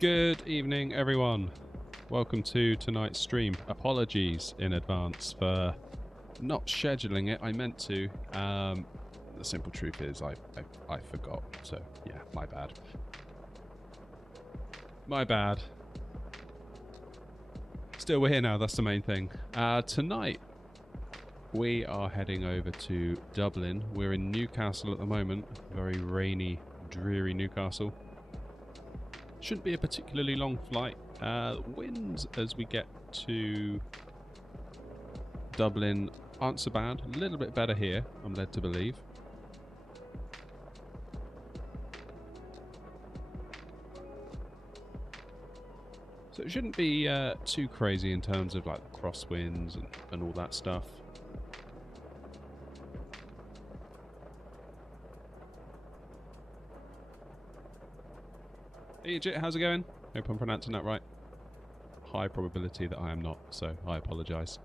Good evening, everyone. Welcome to tonight's stream. Apologies in advance for not scheduling it. I meant to. The simple truth is I forgot. So, yeah, my bad. My bad. Still, we're here now. That's the main thing. Tonight, we are heading over to Dublin. We're in Newcastle at the moment. Very rainy, dreary Newcastle. Shouldn't be a particularly long flight. Winds as we get to Dublin aren't so bad. A little bit better here, I'm led to believe. So it shouldn't be too crazy in terms of like crosswinds and all that stuff. Hey, Jit, how's it going? Hope I'm pronouncing that right. High probability that I am not, so I apologise.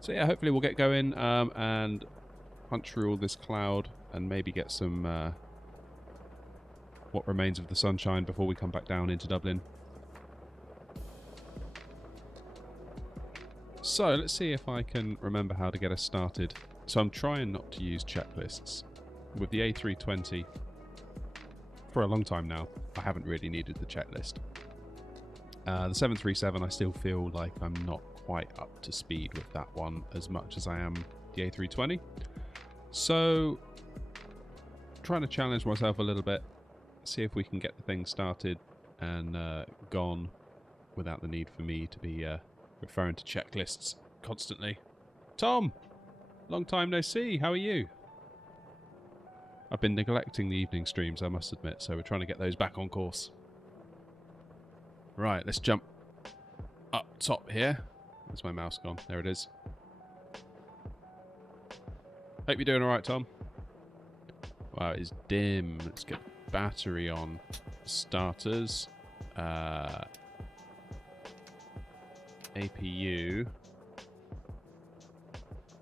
So yeah, hopefully we'll get going and punch through all this cloud and maybe get some what remains of the sunshine before we come back down into Dublin. So let's see if I can remember how to get us started. So I'm trying not to use checklists. With the A320, for a long time now, I haven't really needed the checklist. The 737, I still feel like I'm not quite up to speed with that one as much as I am the A320. So, trying to challenge myself a little bit, see if we can get the thing started and gone without the need for me to be referring to checklists constantly. Tom! Long time no see, how are you? I've been neglecting the evening streams, I must admit, so we're trying to get those back on course. Right, let's jump up top here. Where's my mouse gone? There it is. Hope you're doing alright, Tom. Wow, it is dim. Let's get the battery on. Starters. APU.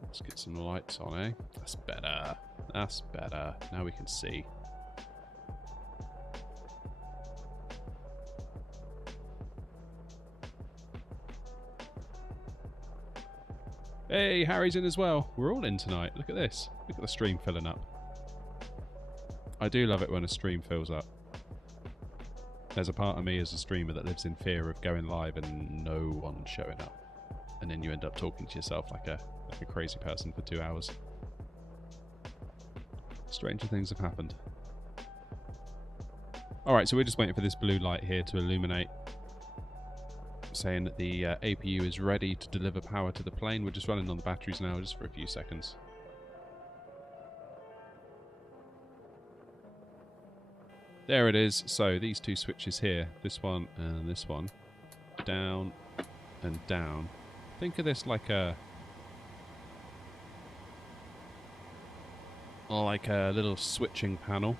Let's get some lights on, eh? That's better. That's better. Now we can see. Hey, Harry's in as well. We're all in tonight. Look at this. Look at the stream filling up. I do love it when a stream fills up. There's a part of me as a streamer that lives in fear of going live and no one showing up. And then you end up talking to yourself like a crazy person for 2 hours. Stranger things have happened. Alright, so we're just waiting for this blue light here to illuminate, saying that the APU is ready to deliver power to the plane. We're just running on the batteries now, just for a few seconds. There it is. So these two switches here, this one and this one, down and down. Think of this like a little switching panel.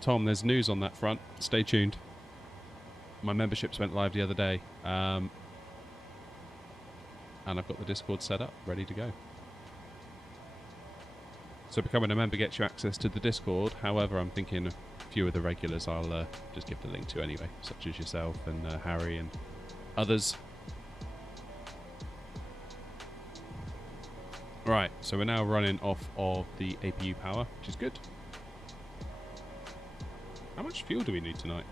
Tom, there's news on that front. Stay tuned. My memberships went live the other day. And I've got the Discord set up, ready to go. So becoming a member gets you access to the Discord. However, I'm thinking a few of the regulars I'll just give the link to anyway, such as yourself and Harry and others. Right, so we're now running off of the APU power, which is good. How much fuel do we need tonight?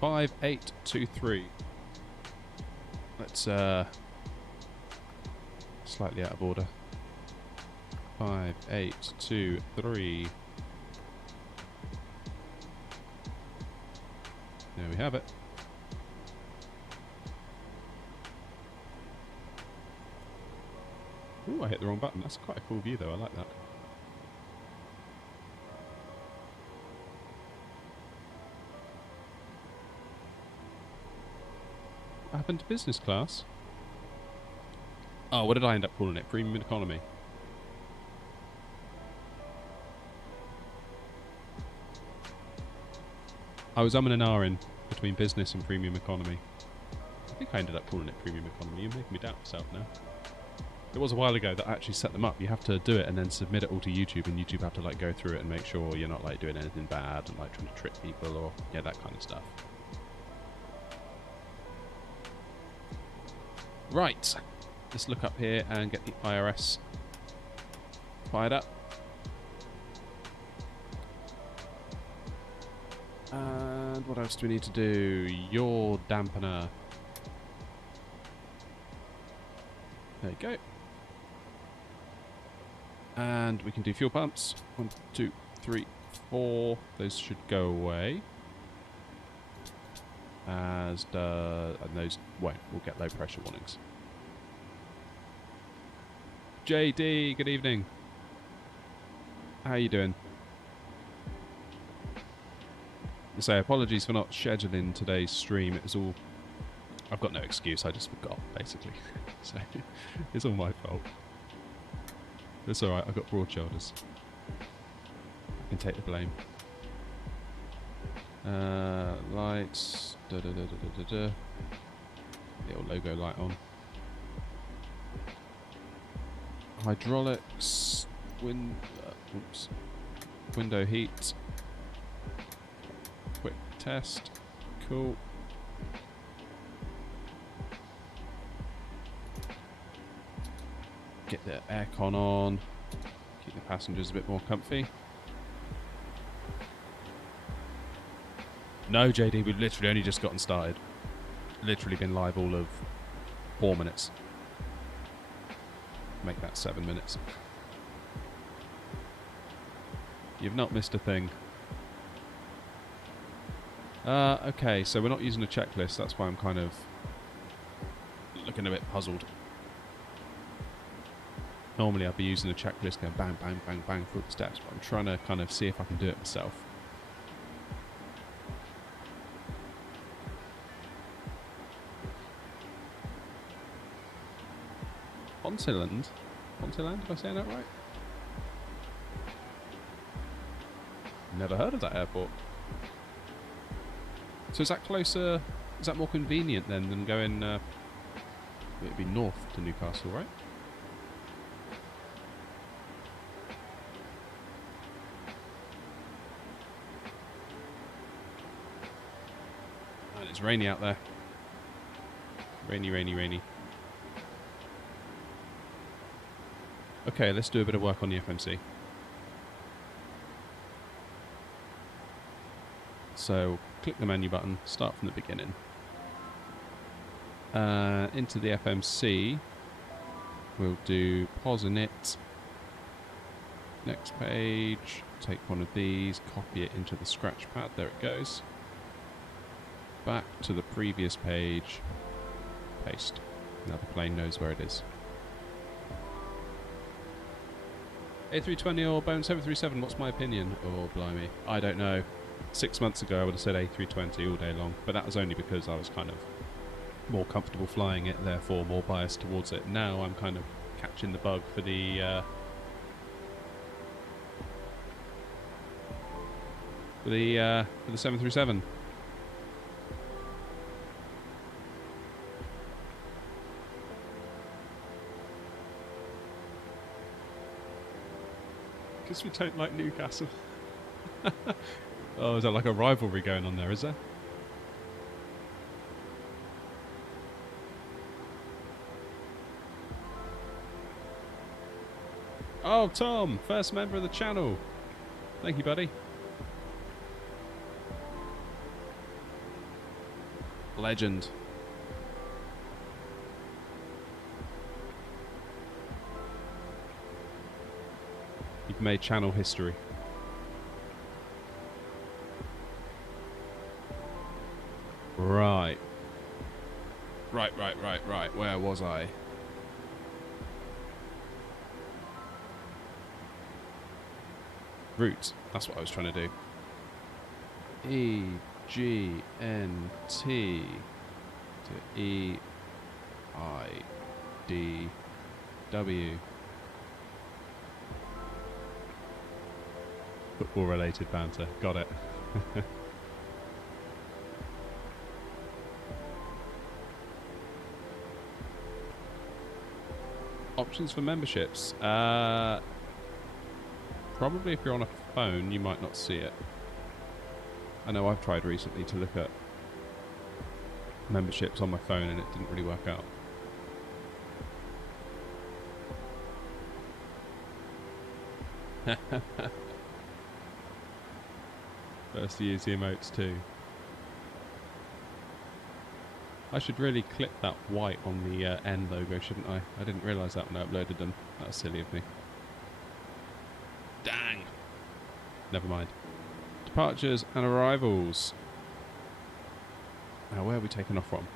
5823. Let's slightly out of order. 5823. There we have it. Ooh, I hit the wrong button. That's quite a cool view though, I like that. What happened to business class? Oh, what did I end up calling it? Premium economy. I was umming and ahhing between business and premium economy. think I ended up calling it premium economy. You're making me doubt myself now. It was a while ago that I actually set them up. You have to do it and then submit it all to YouTube, and YouTube have to like go through it and make sure you're not like doing anything bad and like trying to trick people or yeah, that kind of stuff. Right, let's look up here and get the IRS fired up. And what else do we need to do? Yaw dampener. There you go. And we can do fuel pumps. 1, 2, 3, 4. Those should go away. And those won't. We'll get low pressure warnings. JD, good evening. How you doing? So apologies for not scheduling today's stream. It was all... I've got no excuse. I just forgot, basically. So it's all my fault. It's alright, I've got broad shoulders. I can take the blame. Lights. The old logo light on. Hydraulics. Oops. Window heat. Quick test. Cool. Get the aircon on, keep the passengers a bit more comfy. No, JD, we've literally only just gotten started. Literally been live all of 4 minutes. Make that 7 minutes. You've not missed a thing. Okay, so we're not using a checklist. That's why I'm kind of looking a bit puzzled. Normally I'd be using a checklist going bang, bang, bang, bang through the steps, but I'm trying to kind of see if I can do it myself. Pontyland? Pontyland, am I saying that right? Never heard of that airport. So is that closer, is that more convenient then than going, it'd be north to Newcastle, right? It's rainy out there. Rainy, rainy, rainy. Okay, let's do a bit of work on the FMC. So, click the menu button, start from the beginning. Into the FMC, we'll do pause init. Next page, take one of these, copy it into the scratch pad, there it goes. Back to the previous page, paste. Now the plane knows where it is. A320 or Boeing 737, what's my opinion? Oh, blimey. I don't know. 6 months ago I would have said A320 all day long, but that was only because I was kind of more comfortable flying it, therefore more biased towards it. Now I'm kind of catching the bug for the for the 737. Because we don't like Newcastle. Oh, is that like a rivalry going on there, is there? Oh, Tom, first member of the channel. Thank you, buddy. Legend. You've made channel history. Right. Right. Where was I? Route. That's what I was trying to do. EGNT to EIDW. Football related banter. Got it. Options for memberships. Probably if you're on a phone, you might not see it. I know I've tried recently to look at memberships on my phone and it didn't really work out. First to use the emotes too. I should really clip that white on the N logo, shouldn't I? I didn't realise that when I uploaded them. That was silly of me. Dang! Never mind. Departures and arrivals. Now, where are we taking off from?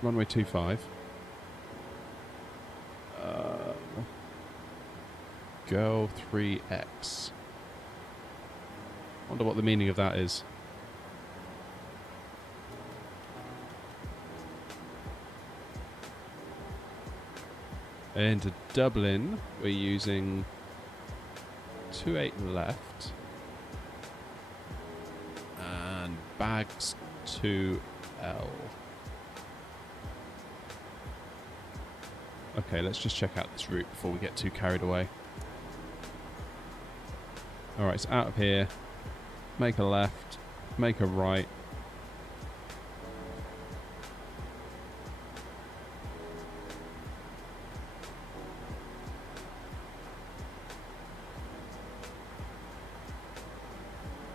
Runway 25. Girl 3X. Wonder what the meaning of that is. Into Dublin, we're using 28 left and bags 2L. Okay, let's just check out this route before we get too carried away. Alright, so out of here, make a left, make a right.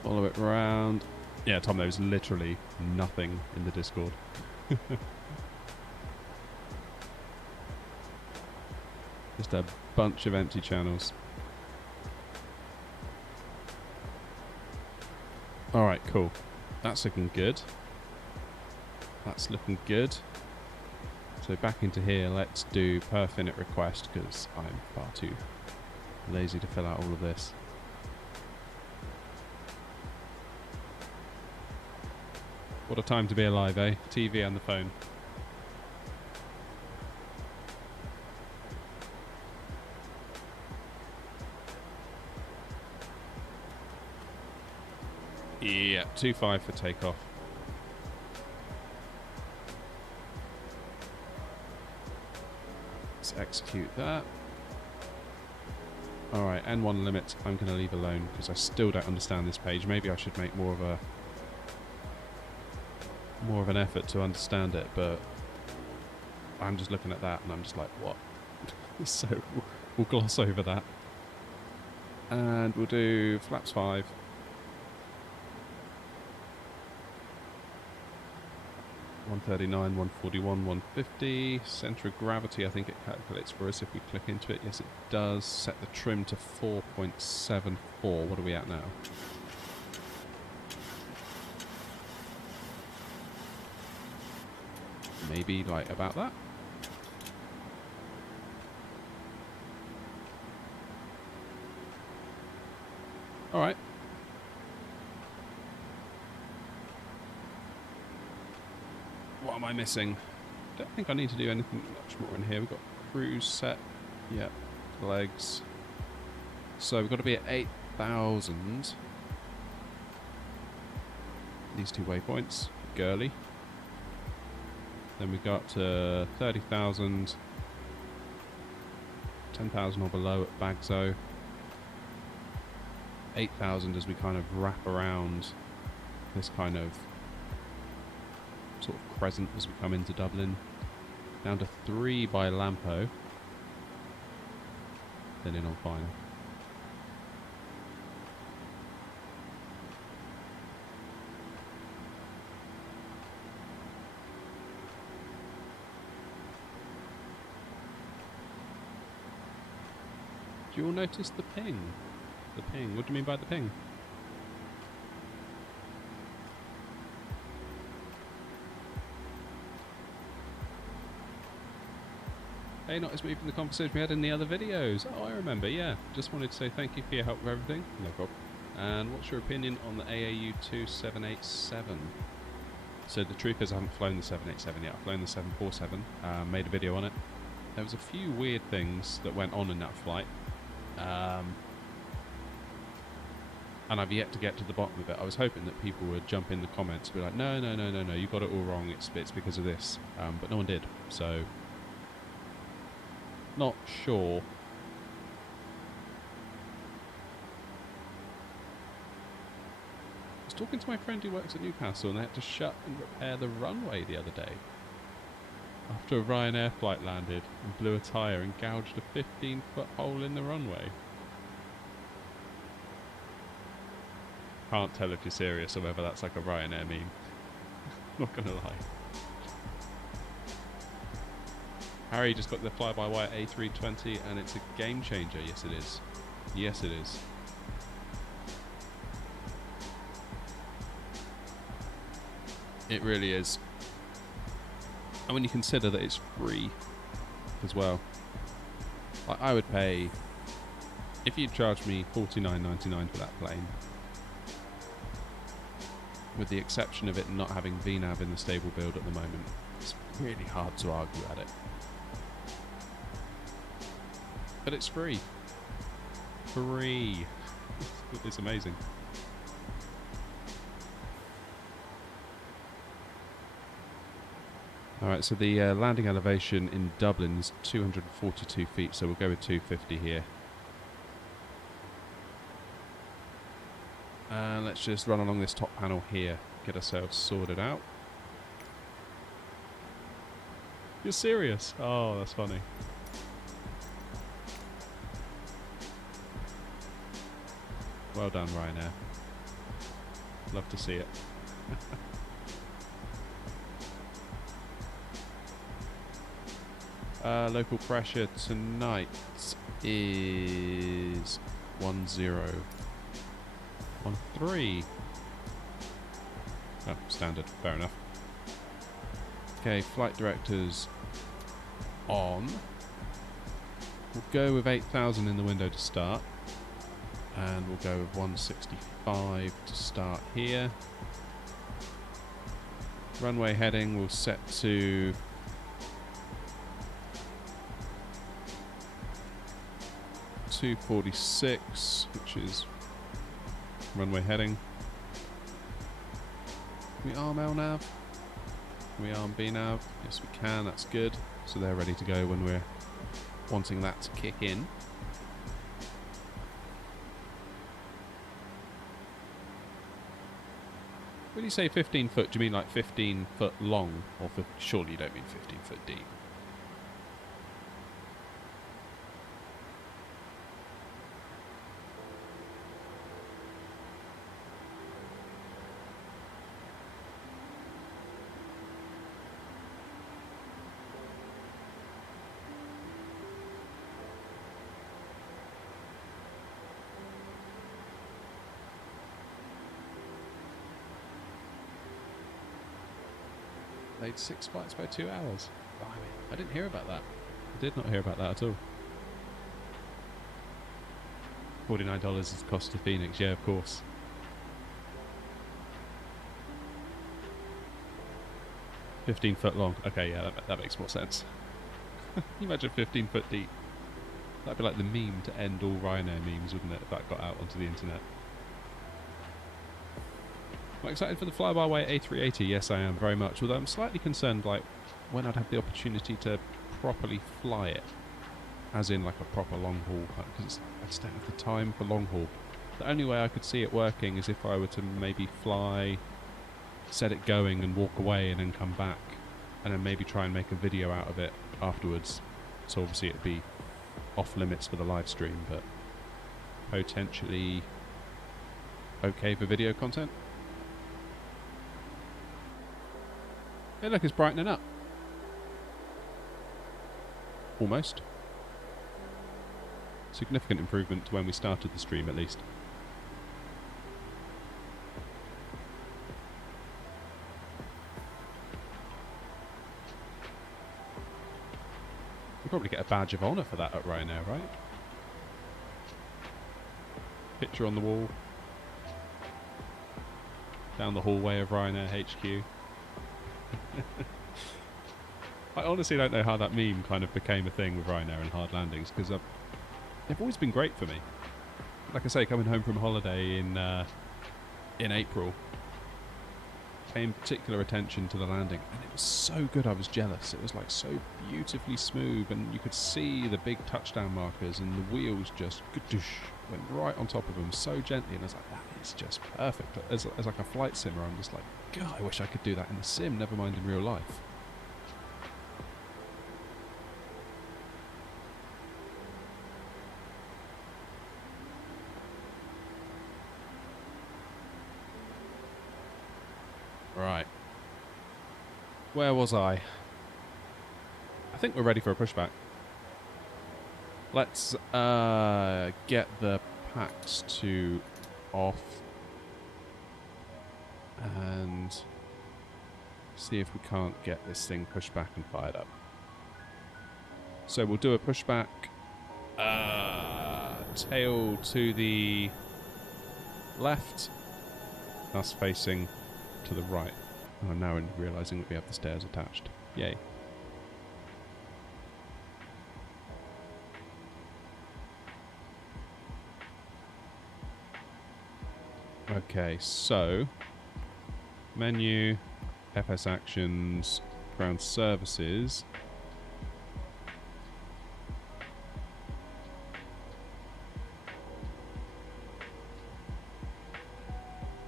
Follow it round. Yeah, Tom, there's literally nothing in the Discord. Just a bunch of empty channels. Alright, cool. That's looking good. That's looking good. So back into here, let's do perf init request because I'm far too lazy to fill out all of this. What a time to be alive, eh? TV and the phone. Yeah, 2.5 for takeoff. Let's execute that. Alright, N1 limit I'm going to leave alone because I still don't understand this page. Maybe I should make more of an effort to understand it, but I'm just looking at that and I'm just like, what? So we'll gloss over that. And we'll do flaps 5. $139, 141, 150. Centre of gravity, I think it calculates for us if we click into it. Yes, it does. Set the trim to 4.74. What are we at now? Maybe like about that. All right. What am I missing? Don't think I need to do anything much more in here. We've got cruise set. Yep. Legs. So we've got to be at 8,000. These two waypoints. Girly. Then we got to 30,000. 10,000 or below at Bagzo. 8,000 as we kind of wrap around this kind of sort of crescent as we come into Dublin. Down to 3 by Lampo. Then in on final. Do you all notice the ping? The ping. What do you mean by the ping? Hey, not as moving the conversation we had in the other videos. Oh, I remember, yeah. Just wanted to say thank you for your help with everything. No problem. And what's your opinion on the AAU 2787? So the truth is I haven't flown the 787 yet. I've flown the 747. Made a video on it. There was a few weird things that went on in that flight. And I've yet to get to the bottom of it. I was hoping that people would jump in the comments and be like, no, you got it all wrong. It's because of this. But no one did. So not sure. I was talking to my friend who works at Newcastle and they had to shut and repair the runway the other day after a Ryanair flight landed and blew a tyre and gouged a 15-foot hole in the runway. Can't tell if you're serious or whether that's like a Ryanair meme. Not gonna lie. Harry just got the fly-by-wire A320 and it's a game changer. Yes it is. Yes it is. It really is. And when you consider that it's free as well. Like I would pay, if you'd charge me $49.99 for that plane, with the exception of it not having VNAV in the stable build at the moment, it's really hard to argue at it. But it's free. Free. It's amazing. Alright, so the landing elevation in Dublin is 242 feet, so we'll go with 250 here. And let's just run along this top panel here, get ourselves sorted out. You're serious? Oh, that's funny. Well done, Ryanair. Love to see it. Local pressure tonight is 1013. Oh, standard. Fair enough. Okay, flight directors on. We'll go with 8,000 in the window to start. And we'll go with 165 to start here. Runway heading we'll set to 246, which is runway heading. Can we arm LNAV? Can we arm BNAV? Yes we can, that's good. So they're ready to go when we're wanting that to kick in. When you say 15 foot, do you mean like 15 foot long? Or surely you don't mean 15 foot deep? Made 6 flights by 2 hours. I didn't hear about that. I did not hear about that at all. $49 is the cost of Phoenix, yeah, of course. $15 foot long. Okay, yeah, that makes more sense. Can you imagine 15 foot deep? That'd be like the meme to end all Ryanair memes, wouldn't it, if that got out onto the internet? I'm excited for the fly-by-wire A380, yes I am, very much, although I'm slightly concerned like when I'd have the opportunity to properly fly it, as in like a proper long haul, because I just don't have the time for long haul. The only way I could see it working is if I were to maybe fly, set it going and walk away and then come back, and then maybe try and make a video out of it afterwards. So obviously it'd be off limits for the live stream, but potentially okay for video content. Hey look, it's brightening up. Almost. Significant improvement to when we started the stream at least. You'll probably get a badge of honour for that at Ryanair, right? Picture on the wall. Down the hallway of Ryanair HQ. I honestly don't know how that meme kind of became a thing with Ryanair and hard landings, because they've always been great for me. Like I say, coming home from holiday in April, paying particular attention to the landing, and it was so good I was jealous. It was like so beautifully smooth, and you could see the big touchdown markers, and the wheels just went right on top of them so gently, and I was like, that is just perfect. As like a flight simmer, I'm just like, God, I wish I could do that in the sim, never mind in real life. Right. Where was I? I think we're ready for a pushback. Let's get the packs to off and see if we can't get this thing pushed back and fired up. So we'll do a pushback, tail to the left, us facing to the right. Oh, now I'm realising that we have the stairs attached. Yay. Okay, so menu, FS actions, ground services.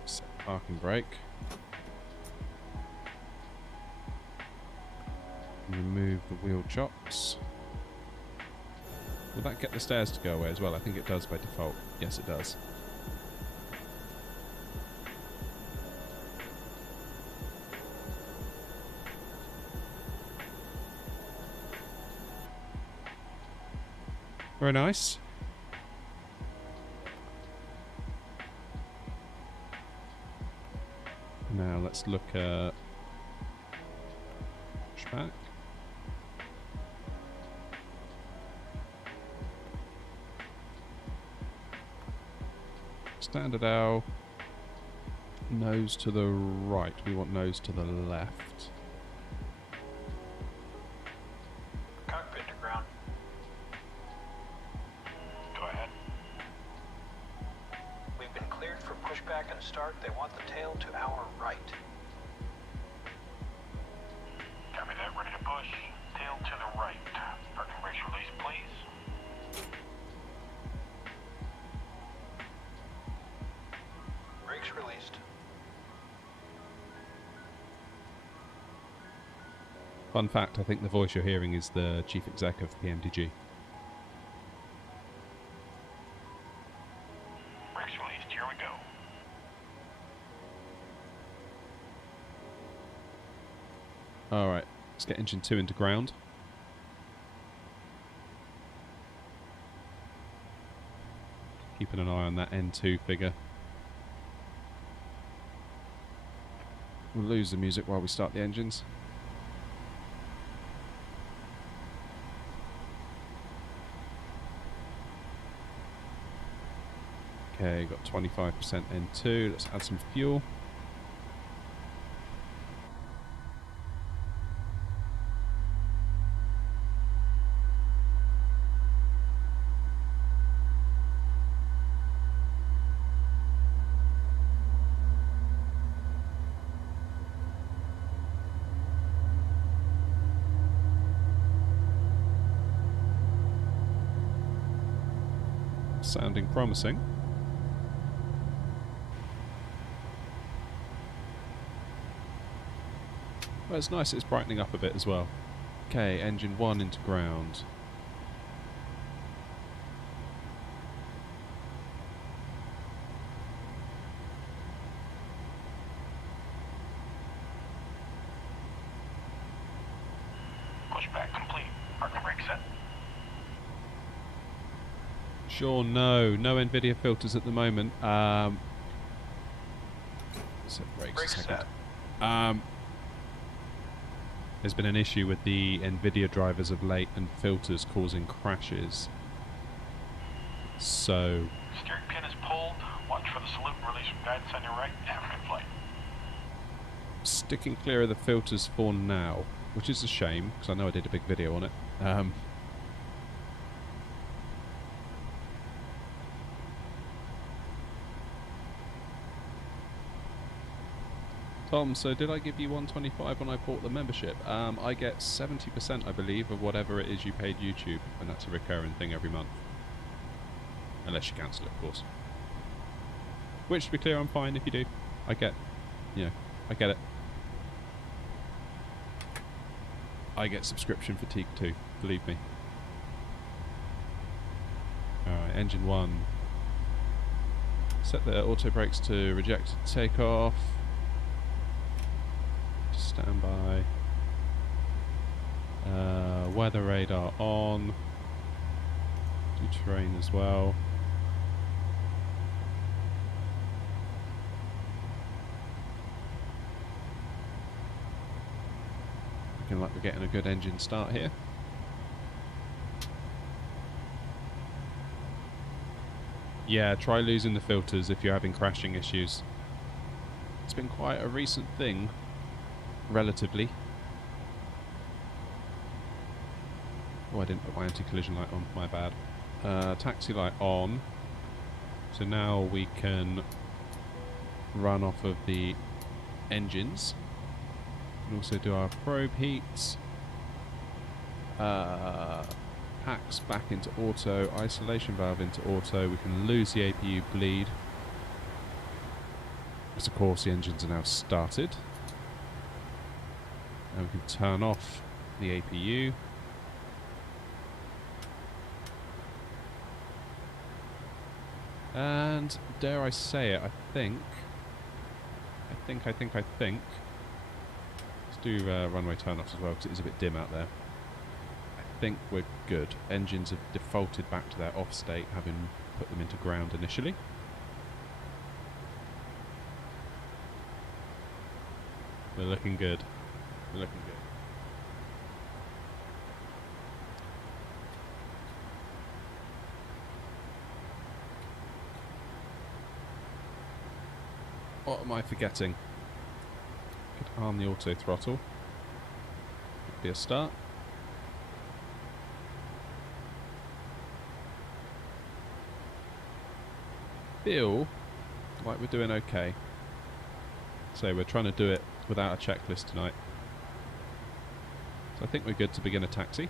Set park and brake. Remove the wheel chocks. Will that get the stairs to go away as well? I think it does by default. Yes, it does. Very nice. Now let's look at pushback. Standard L, nose to the right. We want nose to the left. Cockpit to ground. Go ahead. We've been cleared for pushback and start. They want the tail to our right. Copy that. Ready to push. Tail to the right. Parking brakes release, please. Brakes released. Fun fact, I think the voice you're hearing is the chief exec of PMDG. Brakes released. Here we go. Alright, let's get engine 2 into ground. Keeping an eye on that N2 figure. We'll lose the music while we start the engines. Okay, got 25% N2. Let's add some fuel. Sounding promising. Well, it's nice it's brightening up a bit as well. Okay, engine 1 into ground. Pushback complete. Parking brake set. Sure, no Nvidia filters at the moment. Set brakes a second. There's been an issue with the Nvidia drivers of late and filters causing crashes. So Steering pin is pulled. Watch for the salute and release from guidance on your right. Have a good flight. sticking clear of the filters for now, which is a shame because I know I did a big video on it. Tom, so did I give you 125 when I bought the membership? I get 70%, I believe, of whatever it is you paid YouTube, and that's a recurring thing every month. Unless you cancel it, of course. Which, to be clear, I'm fine if you do. I get it. I get subscription fatigue too, believe me. Alright, engine 1. Set the auto brakes to reject takeoff. Stand by. Weather radar on. Do terrain as well. Looking like we're getting a good engine start here. Yeah, try losing the filters if you're having crashing issues. It's been quite a recent thing, relatively. Oh, I didn't put my anti-collision light on, my bad. Taxi light on. So now we can run off of the engines. And also do our probe heats. Packs back into auto, isolation valve into auto. We can lose the APU bleed. Because of course the engines are now started. And we can turn off the APU. And dare I say it, I think. Let's do runway turn-offs as well because it is a bit dim out there. I think we're good. Engines have defaulted back to their off state, having put them into ground initially. We're looking good. We're looking good. What am I forgetting? Could arm the auto throttle. Could be a start. Feel like we're doing okay. So we're trying to do it without a checklist tonight. So I think we're good to begin a taxi.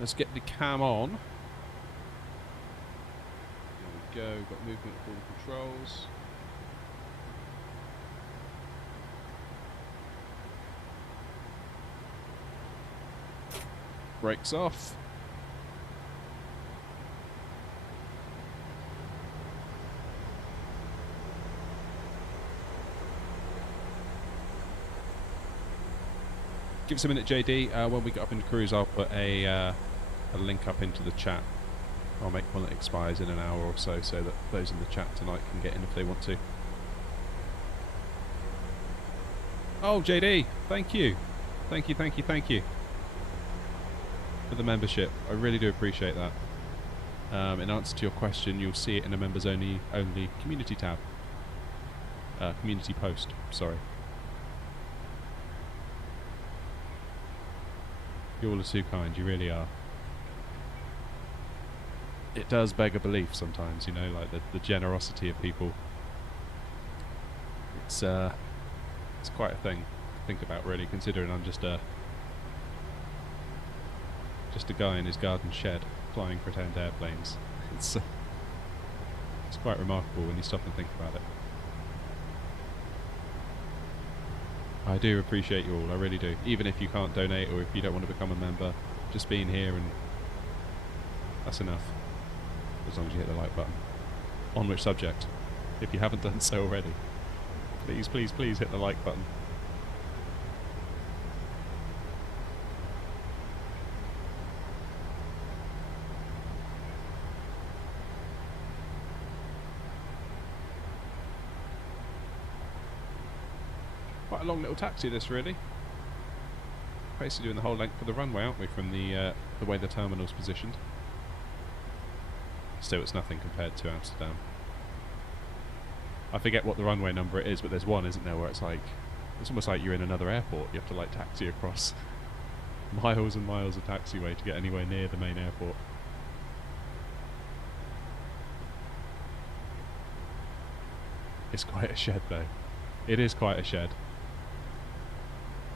Let's get the cam on. There we go, got movement of all controls. Brakes off. Give us a minute, JD. When we get up into cruise, I'll put a link up into the chat. I'll make one that expires in an hour or so that those in the chat tonight can get in if they want to. Oh, JD, thank you. Thank you. For the membership. I really do appreciate that. In answer to your question, you'll see it in a members only community tab. Community post, sorry. You all are too kind, you really are. It does beg a belief sometimes, you know, like the generosity of people. It's quite a thing to think about, really, considering I'm just a guy in his garden shed flying pretend airplanes. It's quite remarkable when you stop and think about it. I do appreciate you all, I really do. Even if you can't donate or if you don't want to become a member, just being here and that's enough. As long as you hit the like button. On which subject? If you haven't done so already. Please, please, please hit the like button. Quite a long little taxi this, really. Basically doing the whole length of the runway, aren't we, from the way the terminal's positioned. Still, it's nothing compared to Amsterdam. I forget what the runway number it is, but there's one, isn't there, where it's like, it's almost like you're in another airport. You have to like taxi across miles and miles of taxiway to get anywhere near the main airport. It's quite a shed though. It is quite a shed.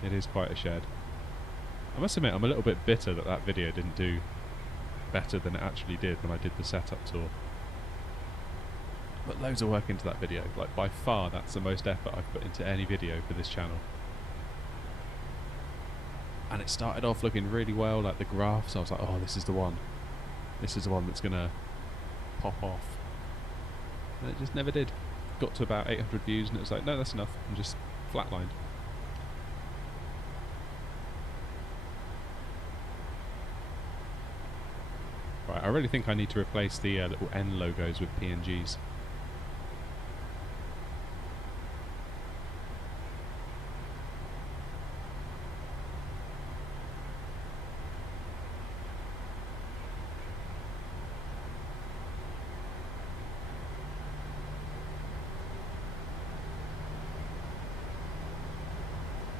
It is quite a shed. I must admit, I'm a little bit bitter that that video didn't do better than it actually did when I did the setup tour. But loads of work into that video. Like, by far, that's the most effort I've put into any video for this channel. And it started off looking really well, like the graphs. I was like, oh, this is the one. This is the one that's going to pop off. And it just never did. Got to about 800 views and it was like, no, that's enough. And just flatlined. Right, I really think I need to replace the little N logos with PNGs.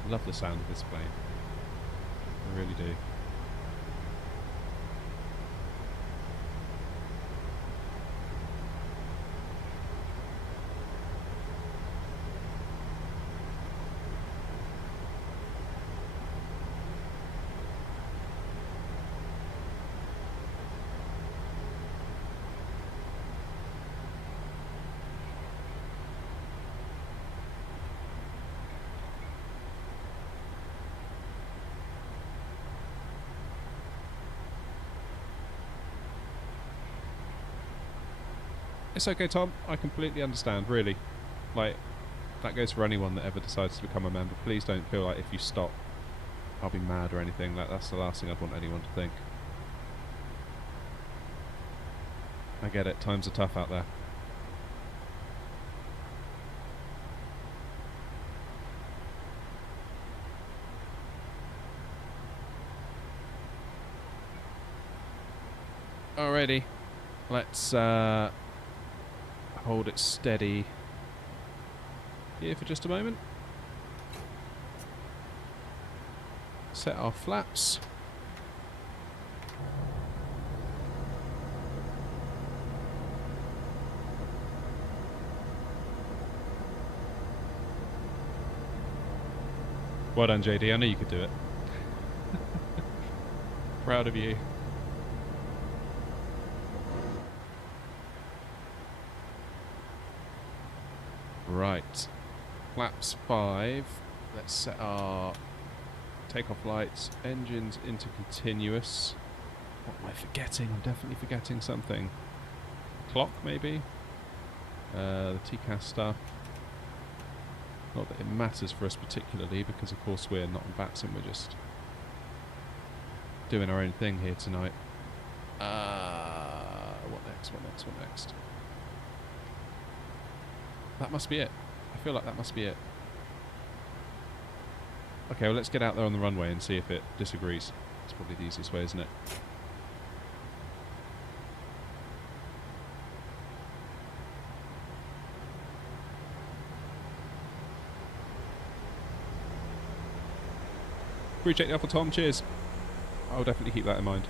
I love the sound of this plane. I really do. It's okay, Tom. I completely understand, really. Like, that goes for anyone that ever decides to become a member. Please don't feel like if you stop, I'll be mad or anything. Like, that's the last thing I'd want anyone to think. I get it. Times are tough out there. Alrighty. Let's, hold it steady here for just a moment. Set our flaps. Well done, JD. I knew you could do it. Proud of you. Right, flaps 5. Let's set our takeoff lights, engines into continuous. What am I forgetting? I'm definitely forgetting something. Clock, maybe? The TCAS stuff. Not that it matters for us particularly, because of course we're not in Batson, we're just doing our own thing here tonight. What next, what next, what next? That must be it. I feel like that must be it. Okay, well, let's get out there on the runway and see if it disagrees. It's probably the easiest way, isn't it? Appreciate the offer, Tom. Cheers. I'll definitely keep that in mind.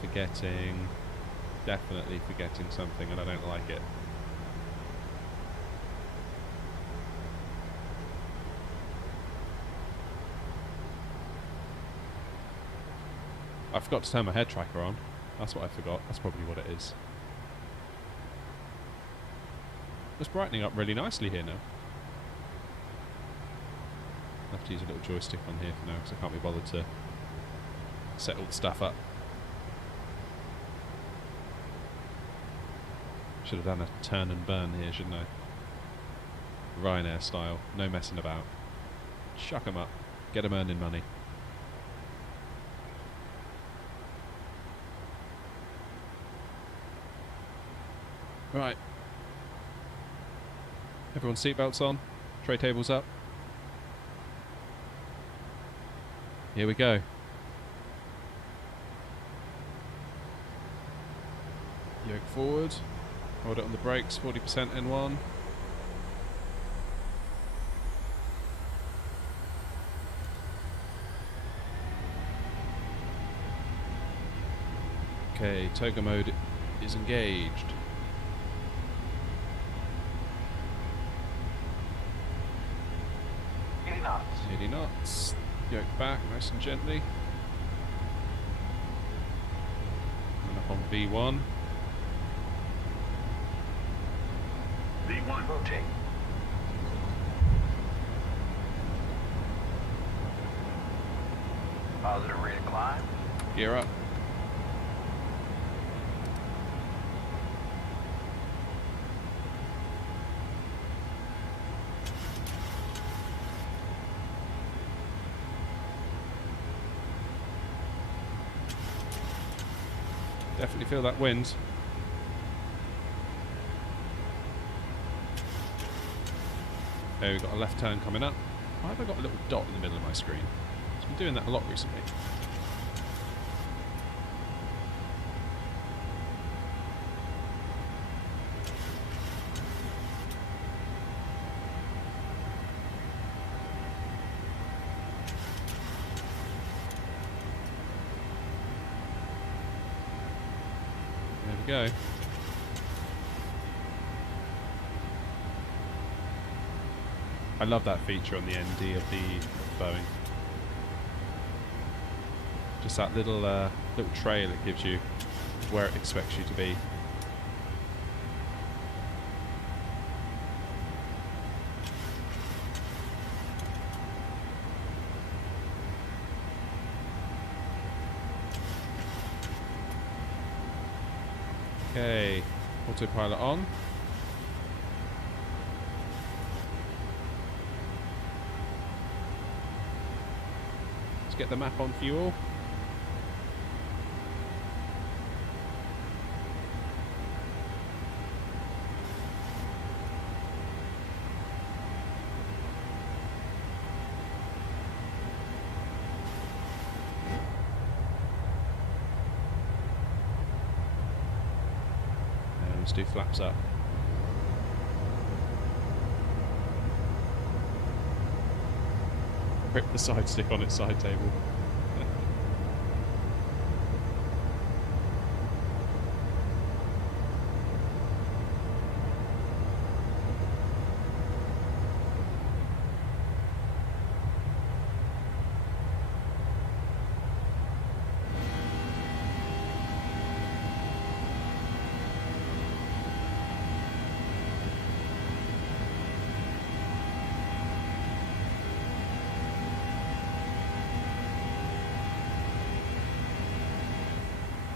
Forgetting, definitely forgetting something, and I don't like it. I forgot to turn my head tracker on. That's what I forgot. That's probably what it is. It's brightening up really nicely here now. I have to use a little joystick on here for now because I can't be bothered to set all the stuff up. Should have done a turn and burn here, shouldn't I? Ryanair style. No messing about. Chuck 'em up. Get 'em earning money. Right. Everyone's seatbelts on. Tray tables up. Here we go. Yoke forward. Hold it on the brakes, 40% N1. Okay, toga mode is engaged. 80 knots. 80 knots. Yoke back nice and gently. And up on V1. V1. Rotate. Positive rate of climb. Gear up. Definitely feel that wind. There, we've got a left turn coming up. Why have I got a little dot in the middle of my screen? I've been doing that a lot recently. There we go. I love that feature on the ND of the Boeing. Just that little little trail it gives you where it expects you to be. Okay, autopilot on. Let's get the map on for you all. Let's do flaps up. Rip the side stick on its side table.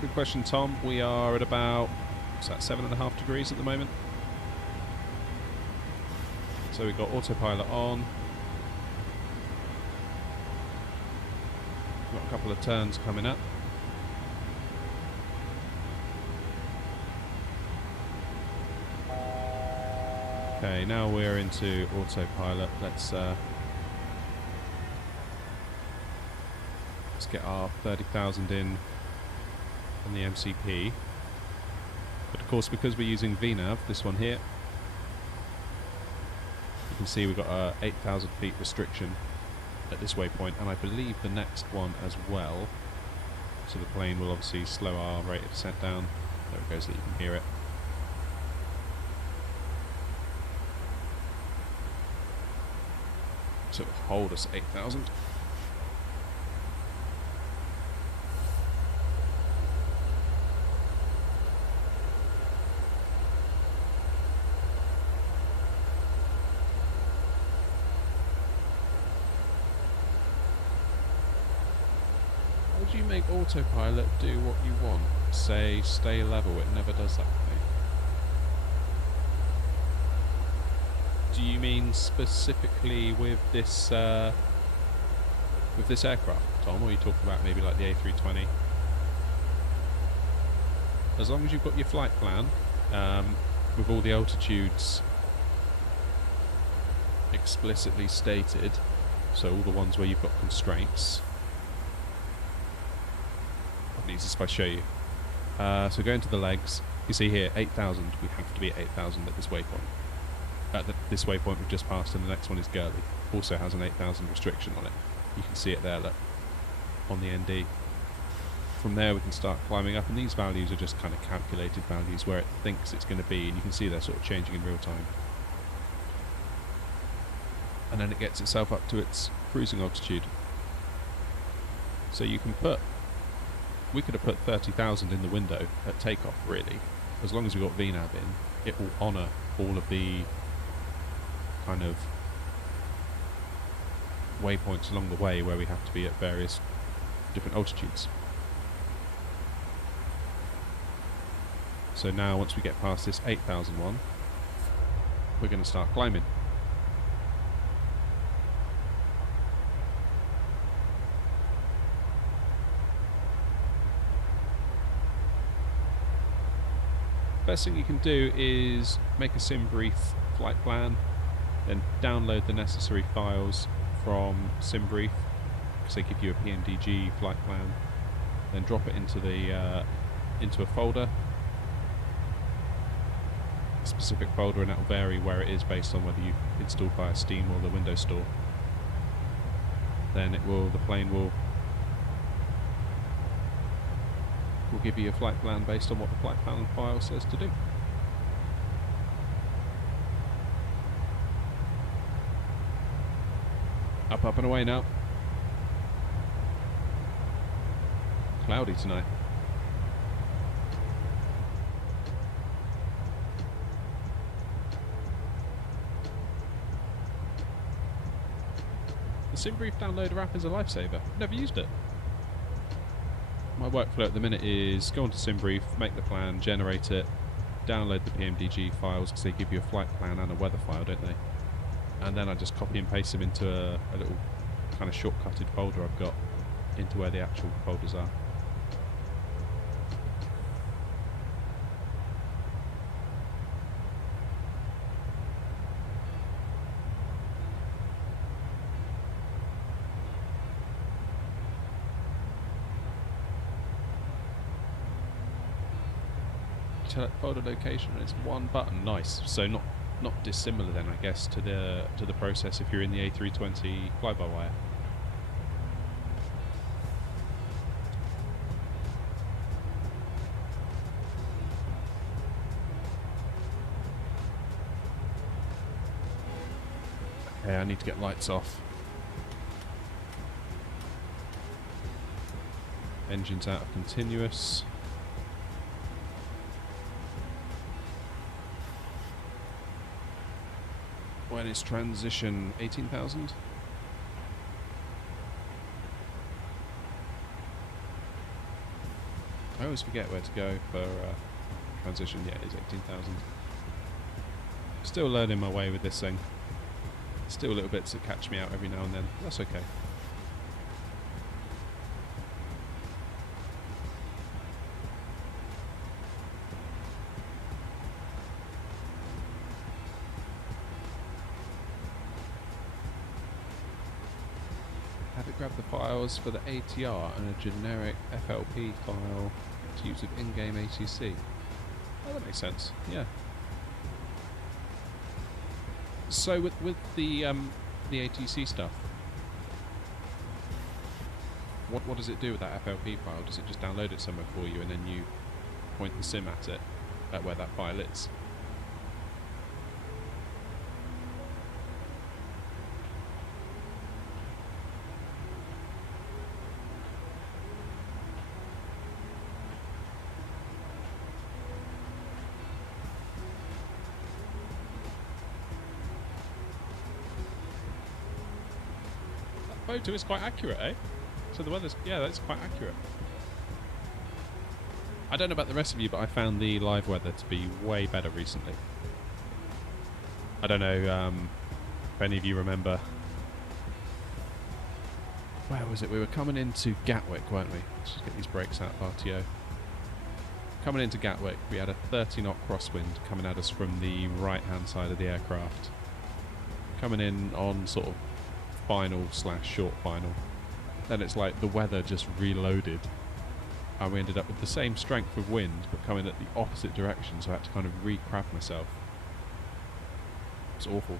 Good question, Tom. We are at about, what's that, 7.5 degrees at the moment. So we've got autopilot on. Got a couple of turns coming up. Okay, now we're into autopilot. Let's get our 30,000 in on the MCP. But of course, because we're using VNAV, this one here, you can see we've got a 8,000 feet restriction at this waypoint, and I believe the next one as well. So the plane will obviously slow our rate of descent down. There it goes, that you can hear it. So it will hold us at 8,000. How do you make autopilot do what you want? Say, stay level, it never does that for me. Do you mean specifically with this aircraft, Tom, or are you talking about maybe like the A320? As long as you've got your flight plan with all the altitudes explicitly stated, so all the ones where you've got constraints. What needs this if I show you? So go into the legs. You see here 8,000. We have to be at 8,000 at this waypoint. At this waypoint we've just passed, and the next one is Gurley. Also has an 8,000 restriction on it. You can see it there, look, on the ND. from there we can start climbing up, and these values are just kind of calculated values where it thinks it's going to be, and you can see they're sort of changing in real time. And then it gets itself up to its cruising altitude. So you can put, we could have put 30,000 in the window at takeoff, really. As long as we got VNAV in, it will honour all of the kind of waypoints along the way where we have to be at various different altitudes. So now once we get past this 8,001, we're going to start climbing. Best thing you can do is make a sim brief flight plan, then download the necessary files from SimBrief, because they give you a PMDG flight plan, then drop it into the into a folder, a specific folder, and that will vary where it is based on whether you've installed via Steam or the Windows Store. Then the plane will give you a flight plan based on what the flight plan file says to do. Up and away now. Cloudy tonight. The SimBrief downloader app is a lifesaver. I've never used it. My workflow at the minute is go onto SimBrief, make the plan, generate it, download the PMDG files, because they give you a flight plan and a weather file, don't they? And then I just copy and paste them into a little kind of shortcutted folder I've got into where the actual folders are. Folder location, and it's one button. Nice. So not dissimilar then, I guess, to the process if you're in the A320 fly-by-wire. Okay, I need to get lights off. Engines out of continuous. When is transition? 18,000? I always forget where to go for transition. Yeah, it is 18,000. Still learning my way with this thing. Still little bits that catch me out every now and then. That's okay. Grab the files for the ATR and a generic FLP file to use with in-game ATC. Oh, that makes sense. Yeah. So with the ATC stuff, what does it do with that FLP file? Does it just download it somewhere for you and then you point the sim at it, at where that file is? Photo is quite accurate, eh? So the weather's, yeah, that's quite accurate. I don't know about the rest of you, but I found the live weather to be way better recently. I don't know if any of you remember. Where was it? We were coming into Gatwick, weren't we? Let's just get these brakes out of RTO. Coming into Gatwick, we had a 30-knot crosswind coming at us from the right-hand side of the aircraft. Coming in on sort of final/short final. Then it's like the weather just reloaded and we ended up with the same strength of wind but coming at the opposite direction, so I had to kind of re-crab myself. It's awful.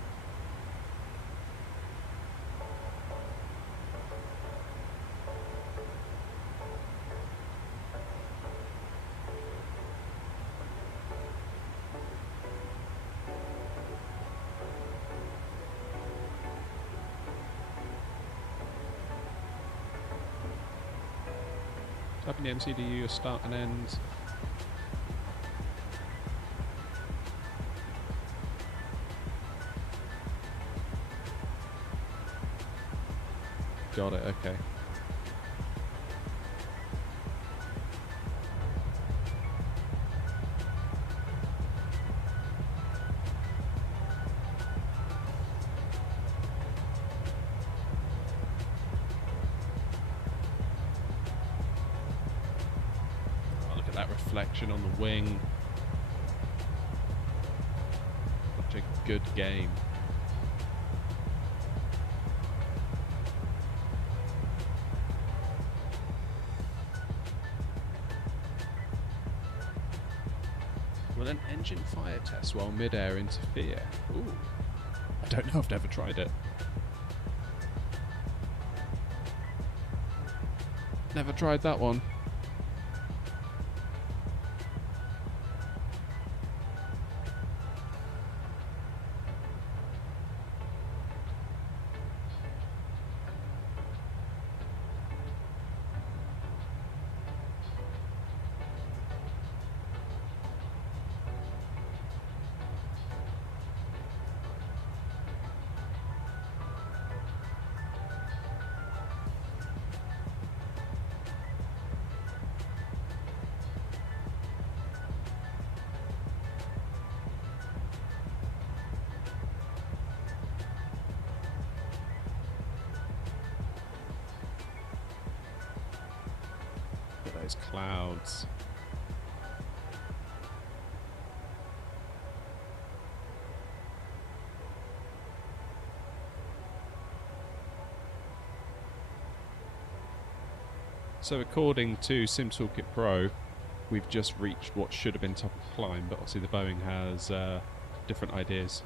Type in the MCDU your start and end. Got it, okay. Oh, look at that reflection on the wing. Such a good game. Will an engine fire test while mid-air interfere? Ooh. I don't know, I've never tried it. Never tried that one. Look at those clouds. So according to SimToolkit Pro, we've just reached what should have been top of climb, but obviously the Boeing has different ideas.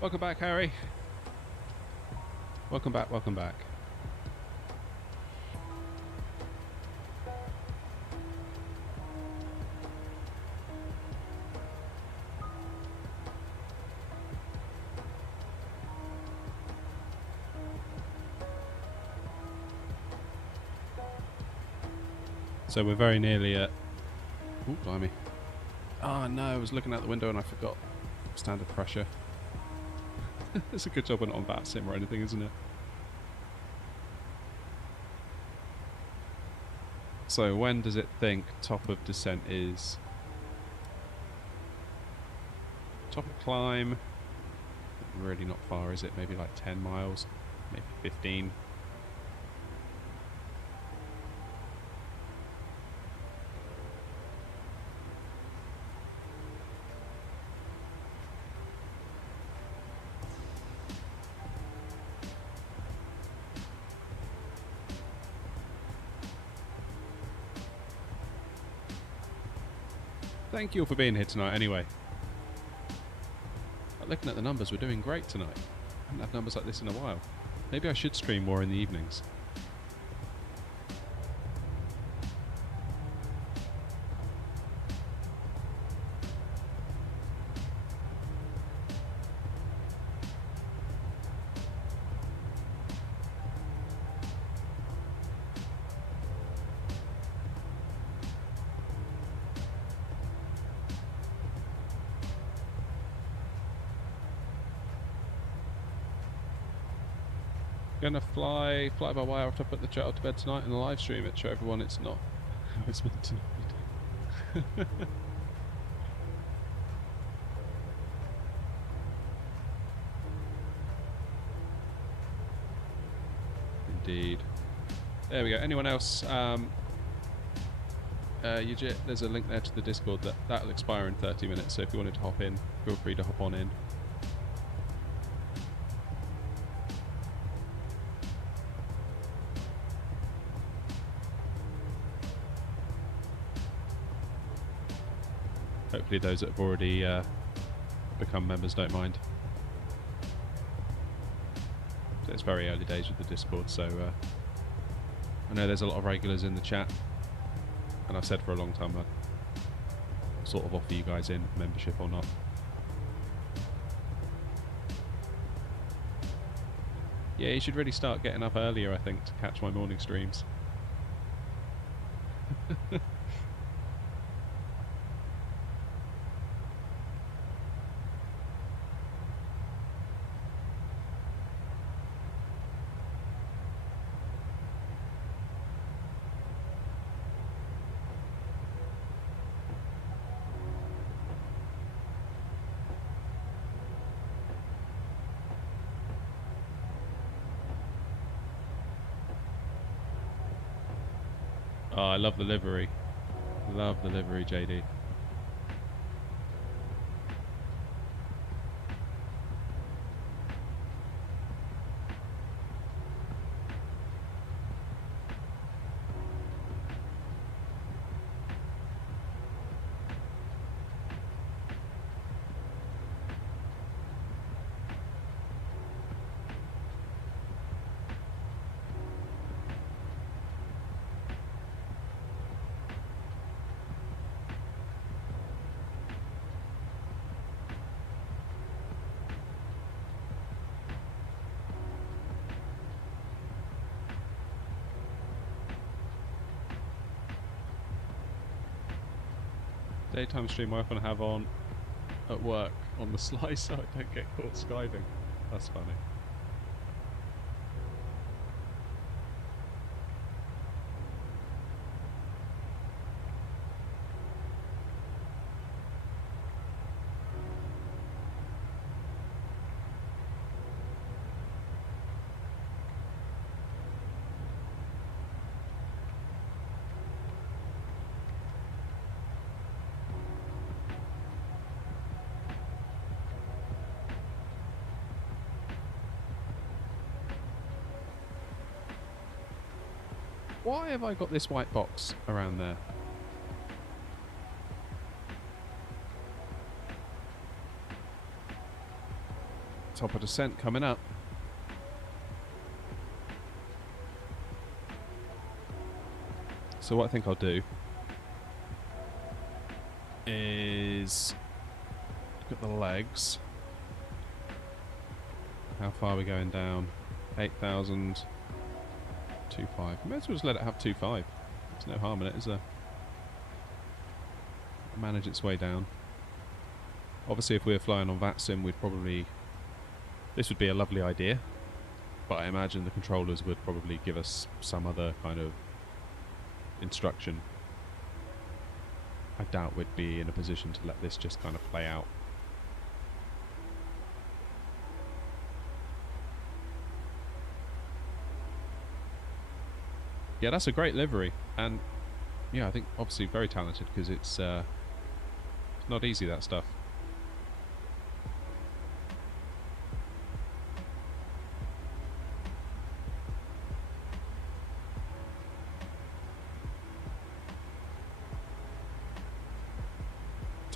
Welcome back, Harry. Welcome back, welcome back. So we're very nearly at... Ooh, blimey. Oh no, I was looking out the window and I forgot standard pressure. It's a good job we're not on VAT sim or anything, isn't it? So when does it think top of descent is? Top of climb, really not far, is it? Maybe like 10 miles, maybe 15. thank you all for being here tonight anyway. But looking at the numbers, we're doing great tonight. I haven't had numbers like this in a while. Maybe I should stream more in the evenings. Gonna fly by wire after I put the chat to bed tonight and live stream it, show everyone it's not how it's meant to be. Indeed. There we go. Anyone else? There's a link there to the Discord that'll expire in 30 minutes, so if you wanted to hop in, feel free to hop on in. Hopefully those that have already become members don't mind. So it's very early days with the Discord, so I know there's a lot of regulars in the chat, and I've said for a long time I'd sort of offer you guys in membership or not. Yeah, you should really start getting up earlier, I think, to catch my morning streams. Oh, I love the livery. Love the livery, JD. Daytime stream I often have on at work on the sly so I don't get caught skiving. That's funny. Why have I got this white box around there? Top of descent coming up. So what I think I'll do is look at the legs. How far are we going down? 8,000. 2.5. May as well just let it have 2.5. There's no harm in it, is there? Manage its way down. Obviously, if we were flying on VATSIM, we'd probably... This would be a lovely idea, but I imagine the controllers would probably give us some other kind of instruction. I doubt we'd be in a position to let this just kind of play out. Yeah, that's a great livery, and yeah, I think obviously very talented because it's not easy, that stuff.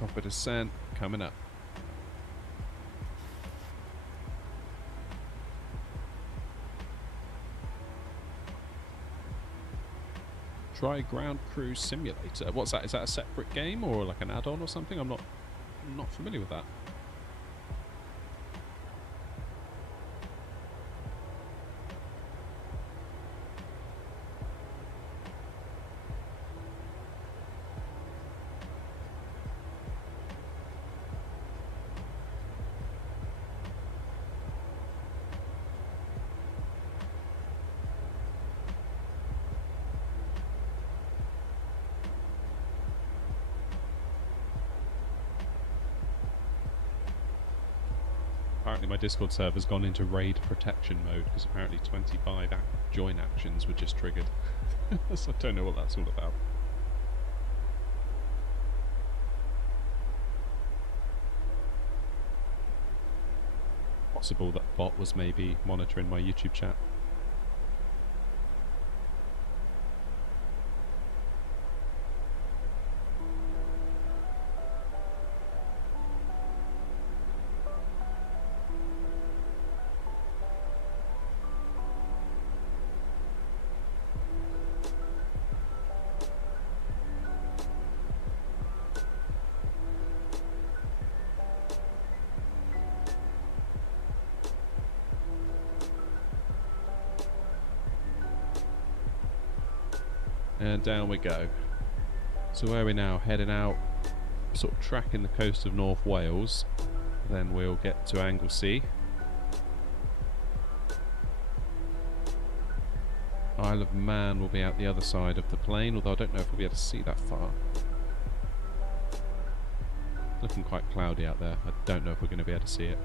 Top of descent coming up. Try Ground Cruise Simulator. What's that? Is that a separate game or like an add-on or something? I'm not familiar with that. Apparently my Discord server's gone into raid protection mode because apparently 25 join actions were just triggered. So I don't know what that's all about. Possible that bot was maybe monitoring my YouTube chat. And down we go. So where are we now? Heading out, sort of tracking the coast of North Wales. Then we'll get to Anglesey. Isle of Man will be out the other side of the plane, although I don't know if we'll be able to see that far. Looking quite cloudy out there. I don't know if we're going to be able to see it.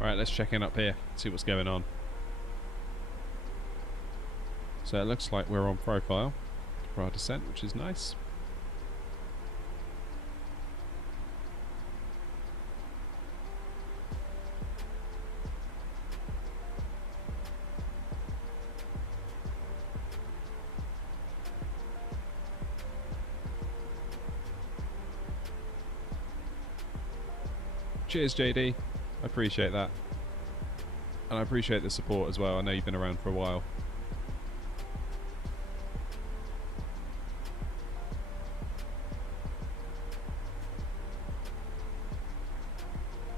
Right, let's check in up here, see what's going on. So it looks like we're on profile for our descent, which is nice. Cheers, JD. I appreciate that. And I appreciate the support as well. I know you've been around for a while.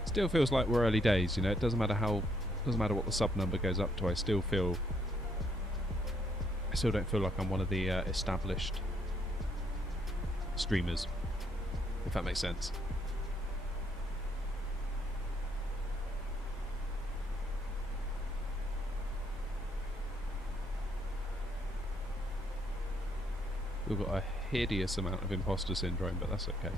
Still feels like we're early days, you know. It doesn't matter what the sub number goes up to. I still don't feel like I'm one of the established streamers, if that makes sense. We've got a hideous amount of imposter syndrome, but that's okay.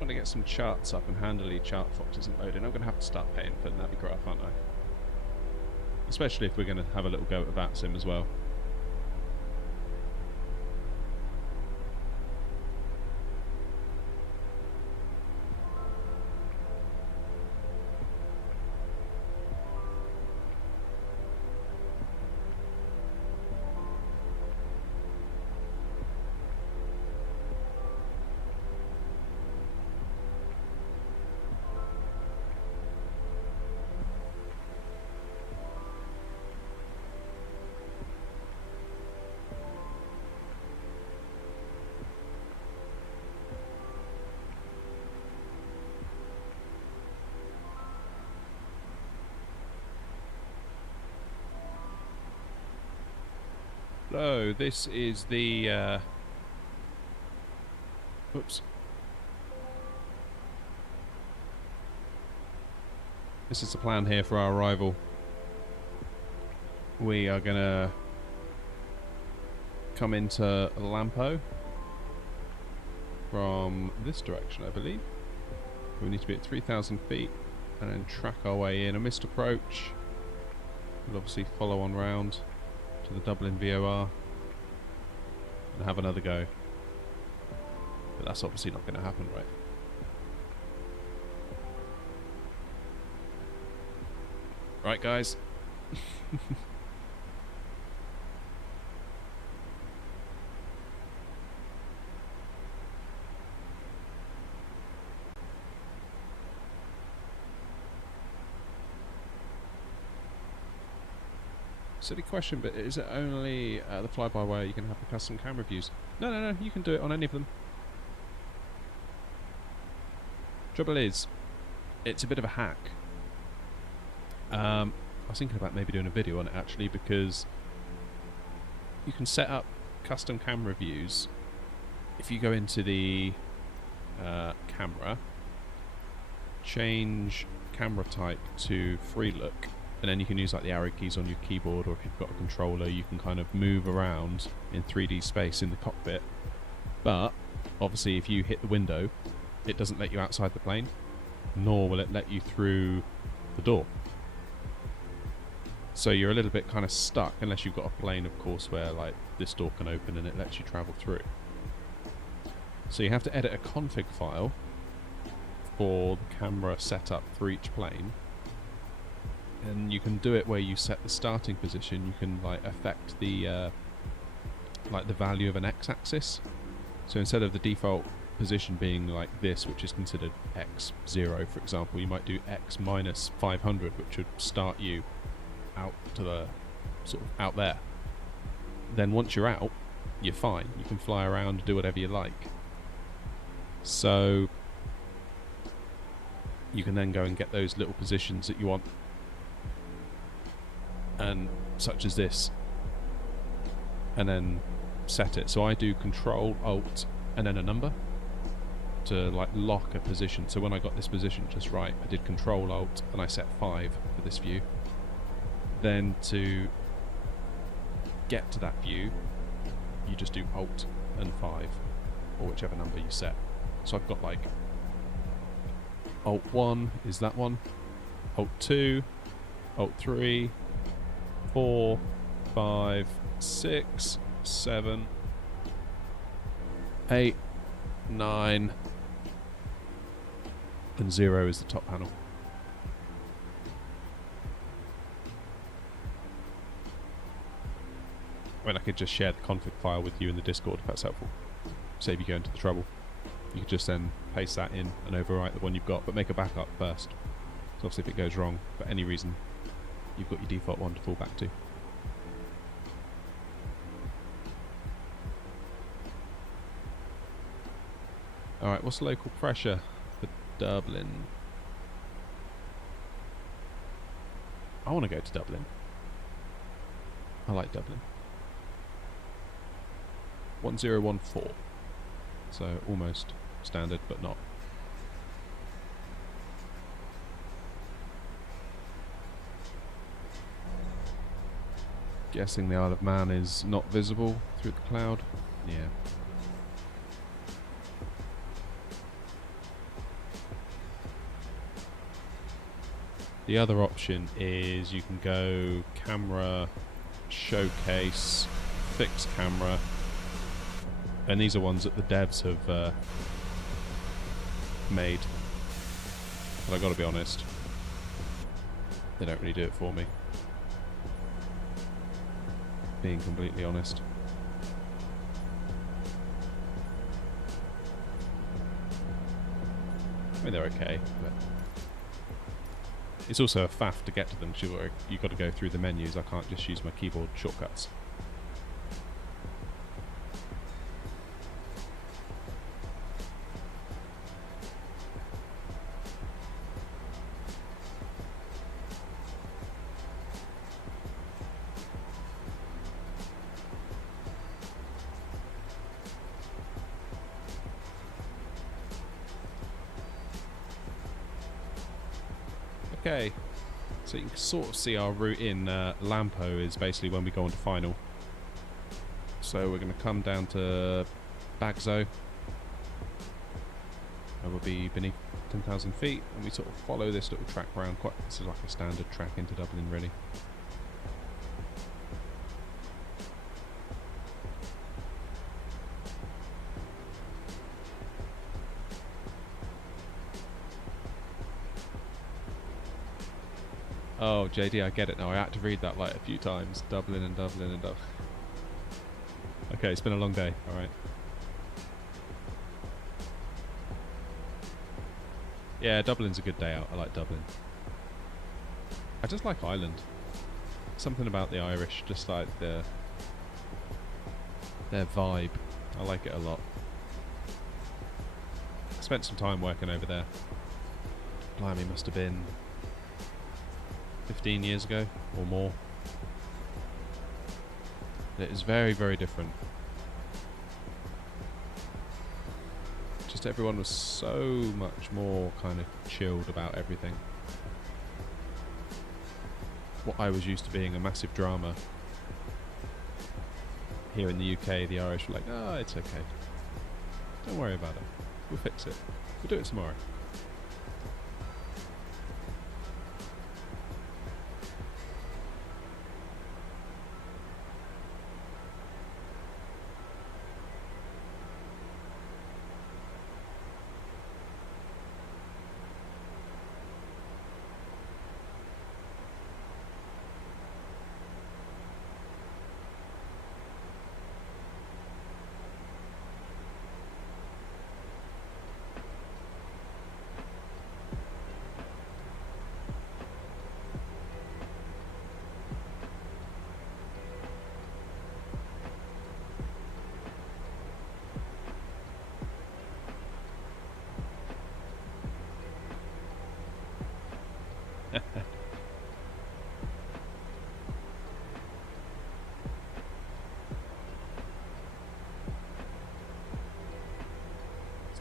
want to get some charts up, and Handily Chart Fox isn't loading. I'm going to have to start paying for Navigraph, aren't I? Especially if we're going to have a little go at VATSIM as well. So this is the oops. This is the plan here for our arrival. We are gonna come into Lampo from this direction, I believe. We need to be at 3,000 feet and then track our way in. A missed approach. We'll obviously follow on round to the Dublin VOR and have another go. But that's obviously not going to happen, right? Right, guys. Silly question, but is it only the fly-by-wire you can have the custom camera views? No, you can do it on any of them. Trouble is, it's a bit of a hack. I was thinking about maybe doing a video on it actually, because you can set up custom camera views if you go into the camera, change camera type to free look, and then you can use like the arrow keys on your keyboard, or if you've got a controller you can kind of move around in 3D space in the cockpit. But obviously if you hit the window, it doesn't let you outside the plane, nor will it let you through the door. So you're a little bit kind of stuck, unless you've got a plane, of course, where like this door can open and it lets you travel through. So you have to edit a config file for the camera setup for each plane, and you can do it where you set the starting position. You can like affect the like the value of an x-axis. So instead of the default position being like this, which is considered x0, for example, you might do x minus 500, which would start you out to the sort of out there. Then once you're out, you're fine. You can fly around, do whatever you like. So you can then go and get those little positions that you want, and such as this, and then set it. So I do Control Alt and then a number to like lock a position. So when I got this position just right, I did Control Alt and I set 5 for this view. Then to get to that view, you just do Alt and 5, or whichever number you set. So I've got like Alt 1 is that one, Alt 2, Alt 3, 4, 5, 6, 7, 8, 9, and 0 is the top panel. I mean, I could just share the config file with you in the Discord if that's helpful. Save you going to the trouble. You could just then paste that in and overwrite the one you've got, but make a backup first. So obviously if it goes wrong for any reason, you've got your default one to fall back to. Alright, what's the local pressure for Dublin? I want to go to Dublin. I like Dublin. 1014. So almost standard, but not. Guessing the Isle of Man is not visible through the cloud. Yeah. The other option is you can go camera, showcase, fixed camera, and these are ones that the devs have made. But I gotta be honest, they don't really do it for me. Being completely honest. I mean, they're okay, but it's also a faff to get to them because you've got to go through the menus. I can't just use my keyboard shortcuts. Okay, so you can sort of see our route in. Lampo is basically when we go on to final. So we're going to come down to Bagzo, and we'll be beneath 10,000 feet, and we sort of follow this little track round. This is like a standard track into Dublin, really. Oh, JD, I get it now. I had to read that like a few times. Dublin and Dublin and Dublin. Okay, it's been a long day. All right. Yeah, Dublin's a good day out. I like Dublin. I just like Ireland. Something about the Irish, just like their vibe. I like it a lot. I spent some time working over there. Blimey, must have been 15 years ago or more. It is very, very different. Just everyone was so much more kind of chilled about everything. What I was used to being a massive drama. Here in the UK, the Irish were like, oh, it's okay. Don't worry about it. We'll fix it. We'll do it tomorrow.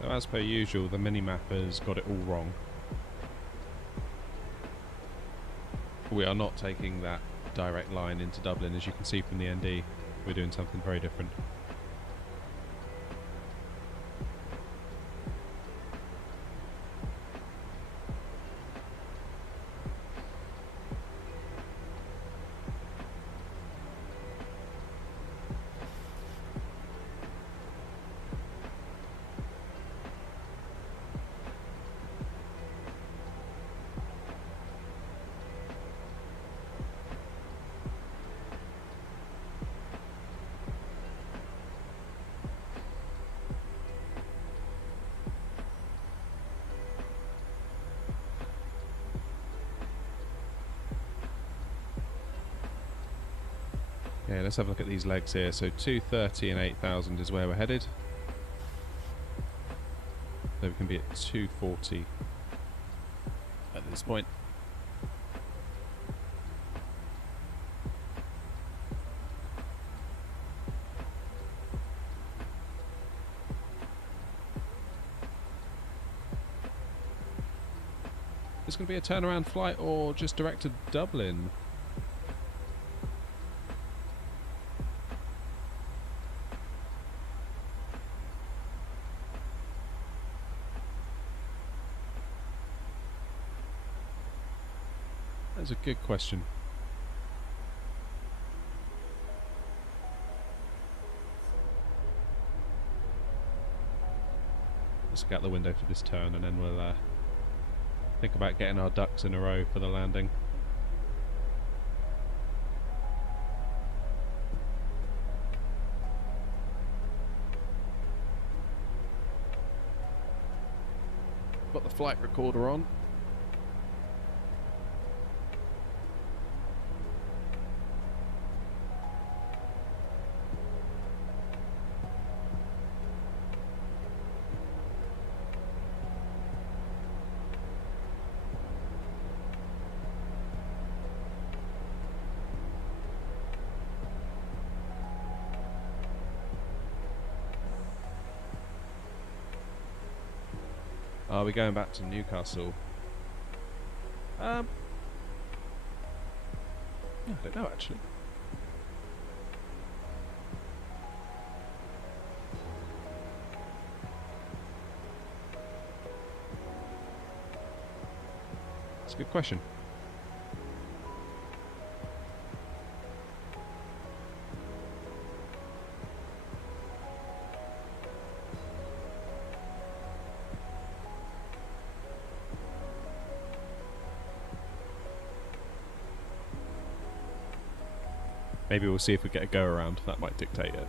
So as per usual, the minimapper's got it all wrong. We are not taking that direct line into Dublin, as you can see from the ND. We're doing something very different. Okay, let's have a look at these legs here. So 230 and 8,000 is where we're headed. So we can be at 240 at this point. It's going to be a turnaround flight or just direct to Dublin? That's a good question. Let's look out the window for this turn, and then we'll think about getting our ducks in a row for the landing. Got the flight recorder on. Are we going back to Newcastle? I don't know actually. That's a good question. Maybe we'll see if we get a go around. That might dictate it.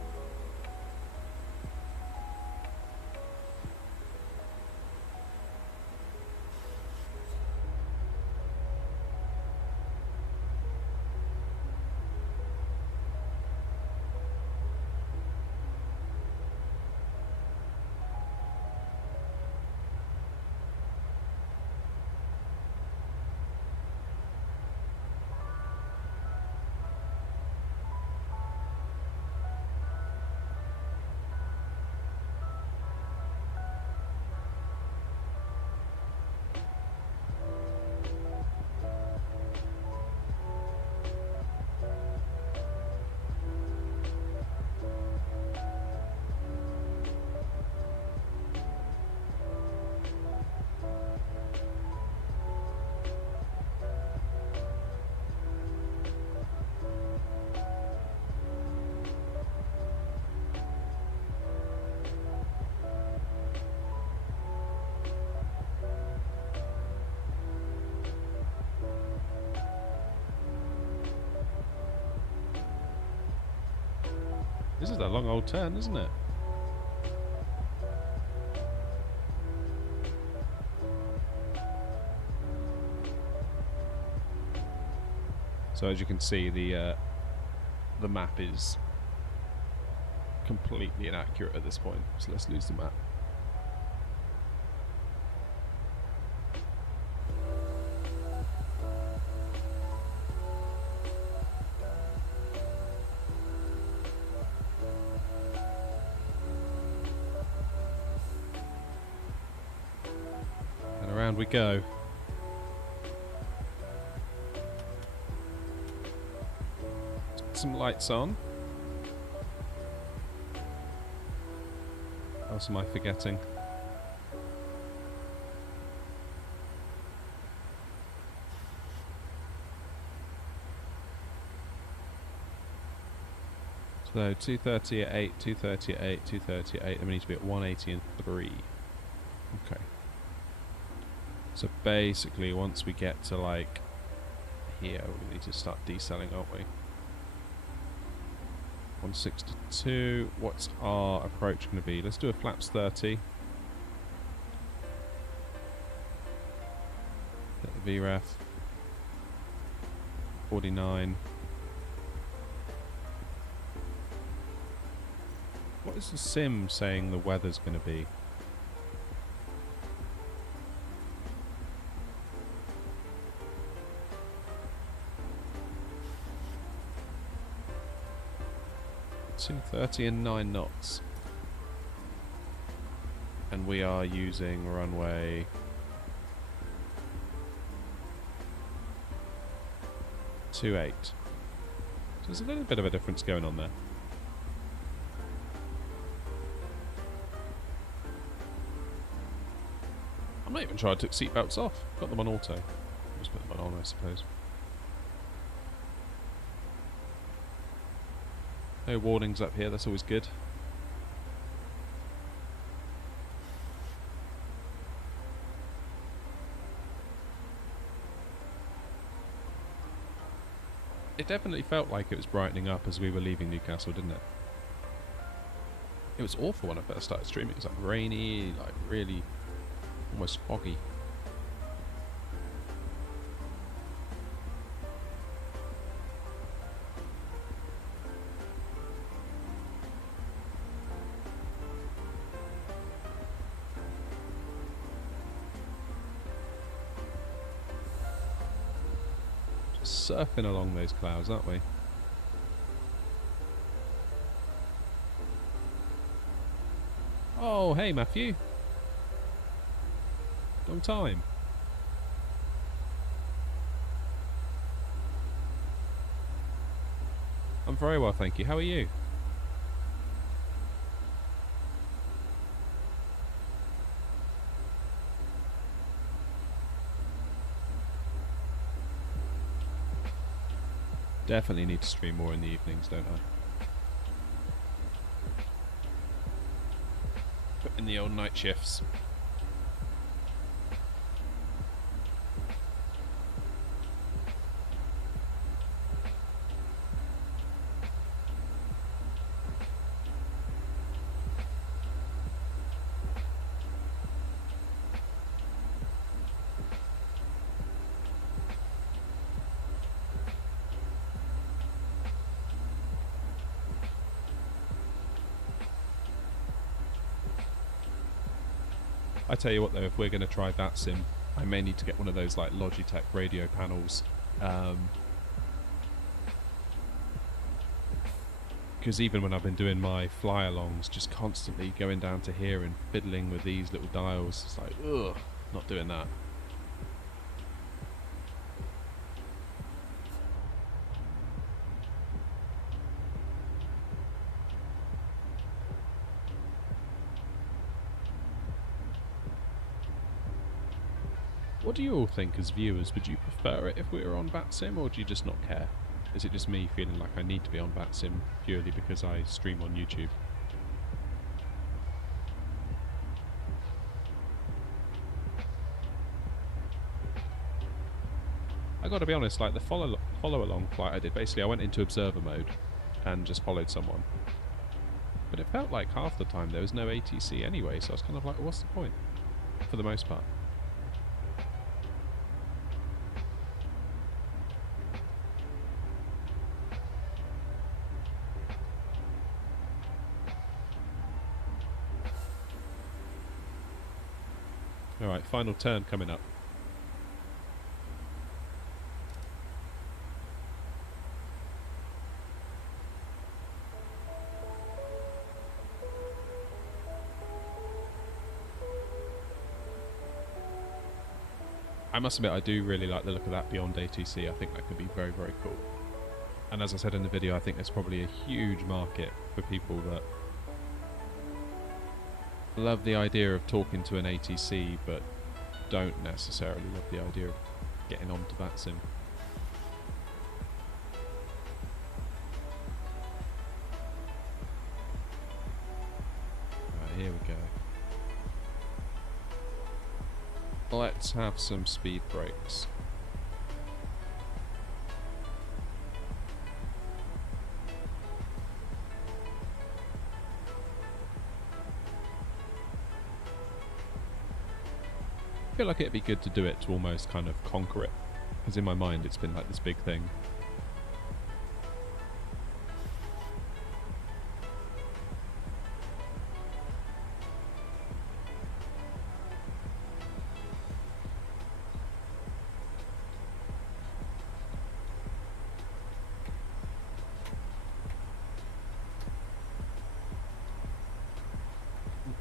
This is a long old turn, isn't it? So as you can see, the map is completely inaccurate at this point. So let's lose the map. Around we go. Some lights on. What else am I forgetting? So 230 at 8, 230 at 8, 230 at 8, and we need to be at 180 and 3. Okay. So basically, once we get to like here, we need to start decelling, aren't we? 162. What's our approach going to be? Let's do a flaps 30. Hit the VREF. 49. What is the sim saying the weather's going to be? .230 and 9 knots, and we are using runway 28. So there's a little bit of a difference going on there. I'm not even trying to take seatbelts off. Got them on auto. Just put them on, I suppose. No warnings up here, that's always good. It definitely felt like it was brightening up as we were leaving Newcastle, didn't it? It was awful when I first started streaming. It was like rainy, like really almost foggy. Just surfing along those clouds, aren't we? Oh, hey Matthew. Long time. I'm very well, thank you. How are you? Definitely need to stream more in the evenings, don't I? Put in the old night shifts. I tell you what though, if we're going to try that sim, I may need to get one of those like Logitech radio panels. Because even when I've been doing my fly-alongs, just constantly going down to here and fiddling with these little dials, it's like, ugh, not doing that. What do you all think as viewers? Would you prefer it if we were on VATSIM, or do you just not care? Is it just me feeling like I need to be on VATSIM purely because I stream on YouTube? I gotta be honest, like the follow along flight I did, basically I went into observer mode and just followed someone. But it felt like half the time there was no ATC anyway, so I was kind of like, what's the point? For the most part. Alright, final turn coming up. I must admit, I do really like the look of that beyond ATC. I think that could be very, very cool. And as I said in the video, I think there's probably a huge market for people that love the idea of talking to an ATC, but don't necessarily love the idea of getting onto VATSIM. Right, here we go. Let's have some speed brakes. I feel like it'd be good to do it to almost kind of conquer it, because in my mind it's been like this big thing.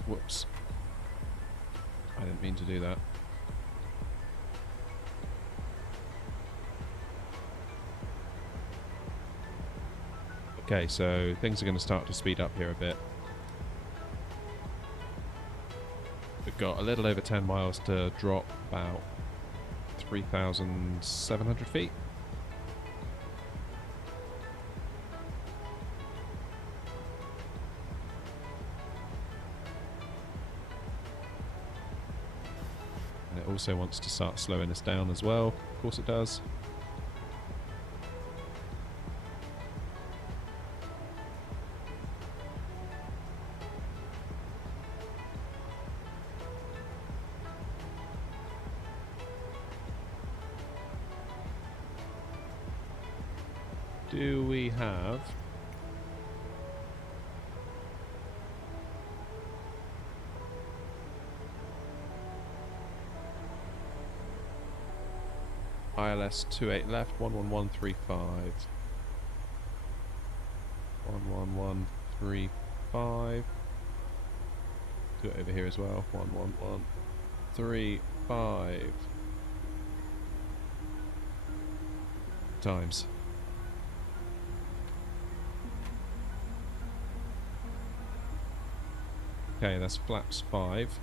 Whoops. I didn't mean to do that. Okay, so things are going to start to speed up here a bit. We've got a little over 10 miles to drop, about 3,700 feet. also wants to start slowing us down as well. Of course it does. Do we have... ILS 28 left, 11135. 11135. Do it over here as well. 11135 times. Okay, that's flaps 5.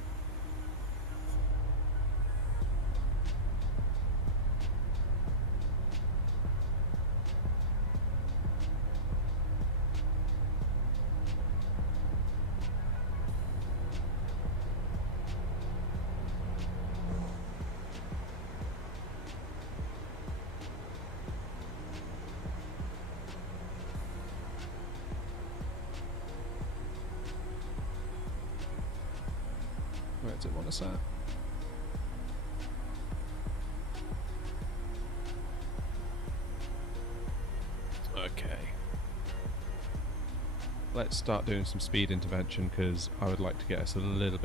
Where does it want us at? Okay. Let's start doing some speed intervention because I would like to get us a little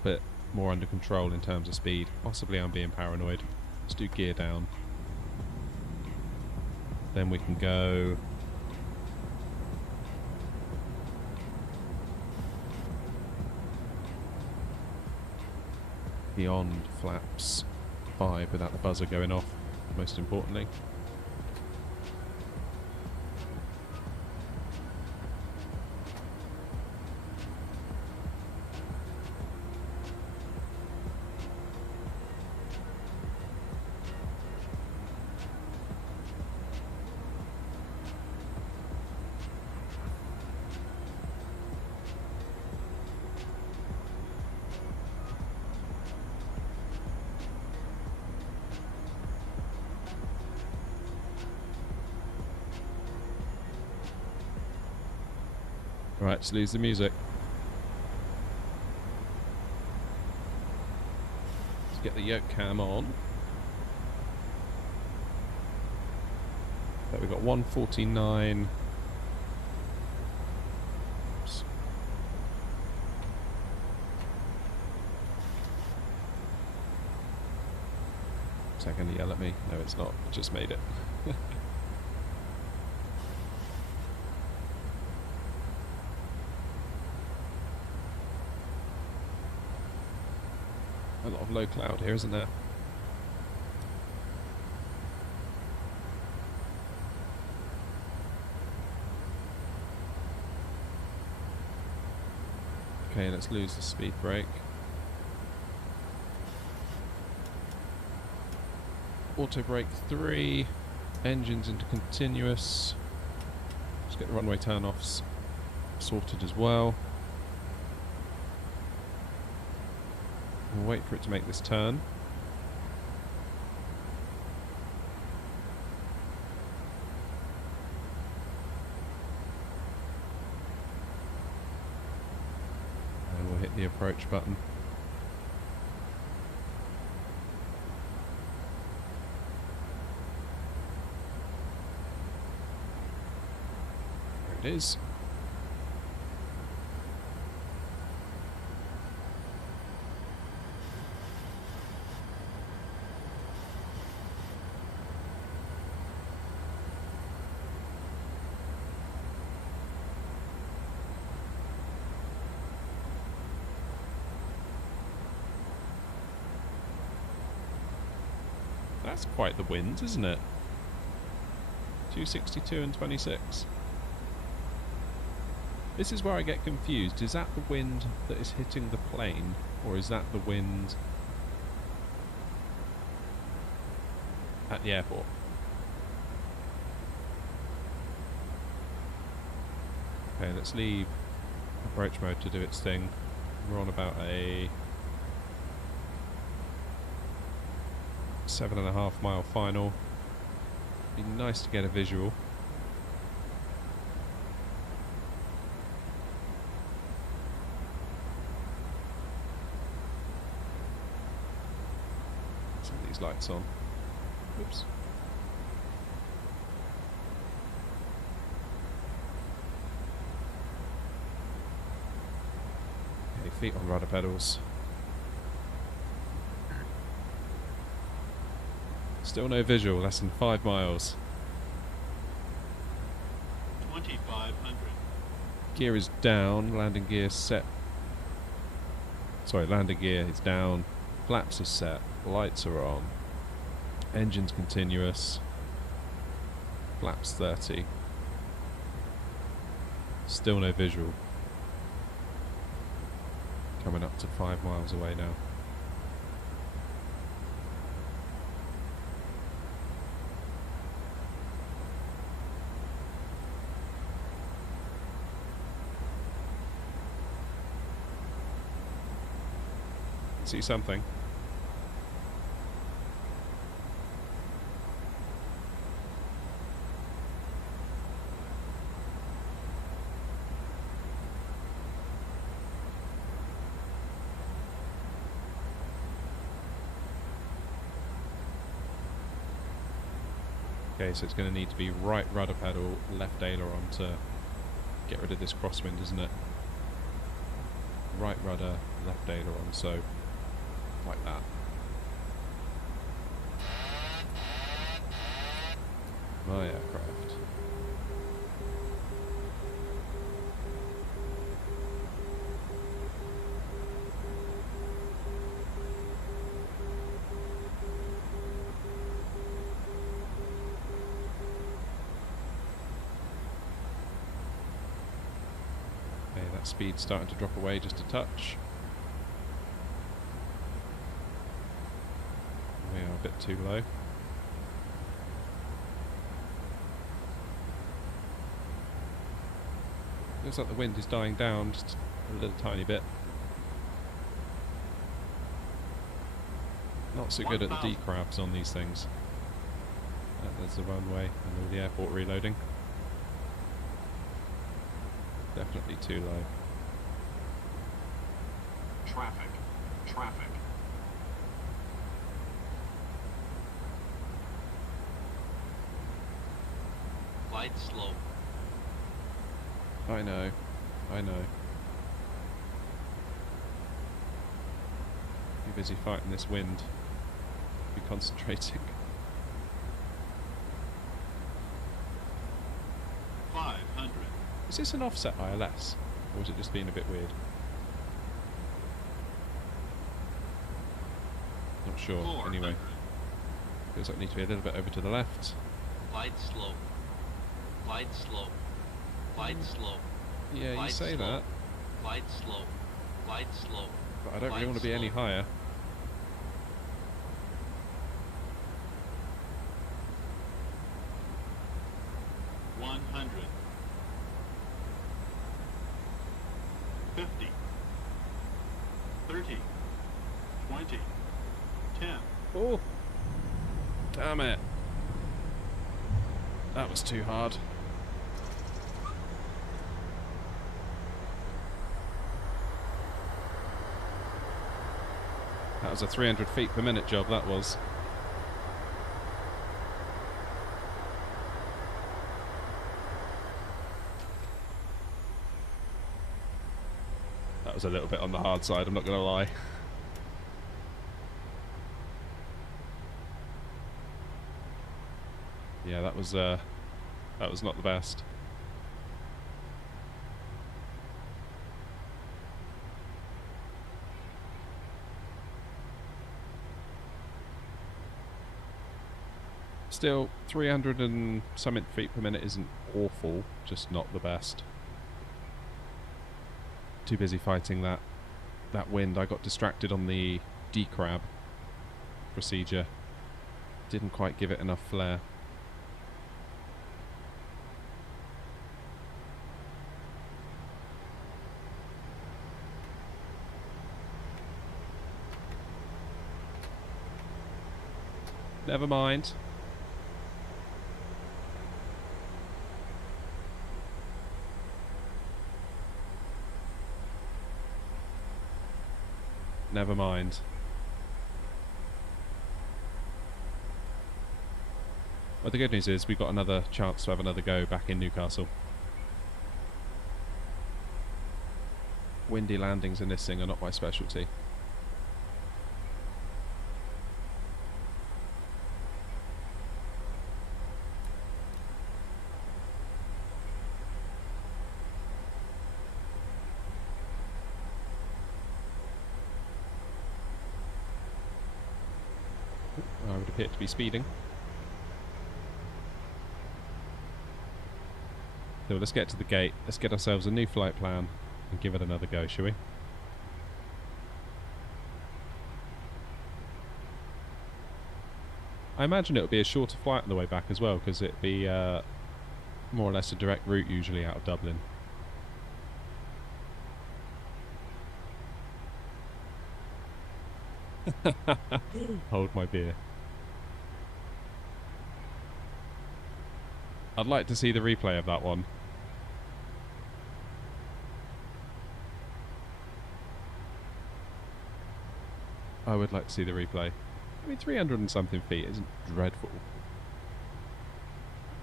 bit more under control in terms of speed. Possibly I'm being paranoid. Let's do gear down. Then we can go... beyond flaps 5 without the buzzer going off, most importantly. Right, let's lose the music. Let's get the yoke cam on. So we've got 149. Oops. Is that going to yell at me? No, it's not. It just made it. A lot of low cloud here, isn't there? Okay, let's lose the speed brake. Auto brake 3. Engines into continuous. Let's get the runway turn-offs sorted as well. We'll wait for it to make this turn. And we'll hit the approach button. There it is. That's quite the wind, isn't it? 262 and 26. This is where I get confused. Is that the wind that is hitting the plane, or is that the wind at the airport? Okay, let's leave approach mode to do its thing. We're on about a 7.5 mile final. Be nice to get a visual. Some of these lights on. Oops. Okay, feet on rudder pedals. Still no visual, less than 5 miles. 2,500. Gear is down, landing gear set. Sorry, landing gear is down, flaps are set, lights are on, engine's continuous, flaps 30. Still no visual. Coming up to 5 miles away now. See something. Okay, so it's going to need to be right rudder pedal, left aileron to get rid of this crosswind, isn't it? Right rudder, left aileron, so like that. My aircraft. Okay, that speed's starting to drop away just a touch. We are a bit too low. Looks like the wind is dying down just a little tiny bit. Not so good at the decrabs on these things. There's the runway and the airport reloading. Definitely too low. Traffic. Traffic. Light slope. I know. I know. Be busy fighting this wind. Be concentrating. 500. Is this an offset ILS? Or is it just being a bit weird? Not sure. 400. Anyway. Feels like I need to be a little bit over to the left. Light slope. Light slope. Light slope. Yeah, you Light say slope. that. Light slope. Light slope. But I don't really Light want to be any slope. higher. $100. 50. 30. 20. 10. Oh! Damn it! That was too hard. That was a 300 feet per minute job, that was. That was a little bit on the hard side, I'm not going to lie. Yeah, that was not the best. Still, 300 and something feet per minute isn't awful, just not the best. Too busy fighting that wind. I got distracted on the decrab procedure. Didn't quite give it enough flare. Never mind. Never mind. Well, the good news is we've got another chance to have another go back in Newcastle. Windy landings in this thing are not my specialty. I would appear to be speeding. So let's get to the gate, let's get ourselves a new flight plan and give it another go, shall we? I imagine it would be a shorter flight on the way back as well, because it'd be more or less a direct route usually out of Dublin. Hold my beer. I'd like to see the replay of that one. I would like to see the replay. I mean, 300 and something feet isn't dreadful.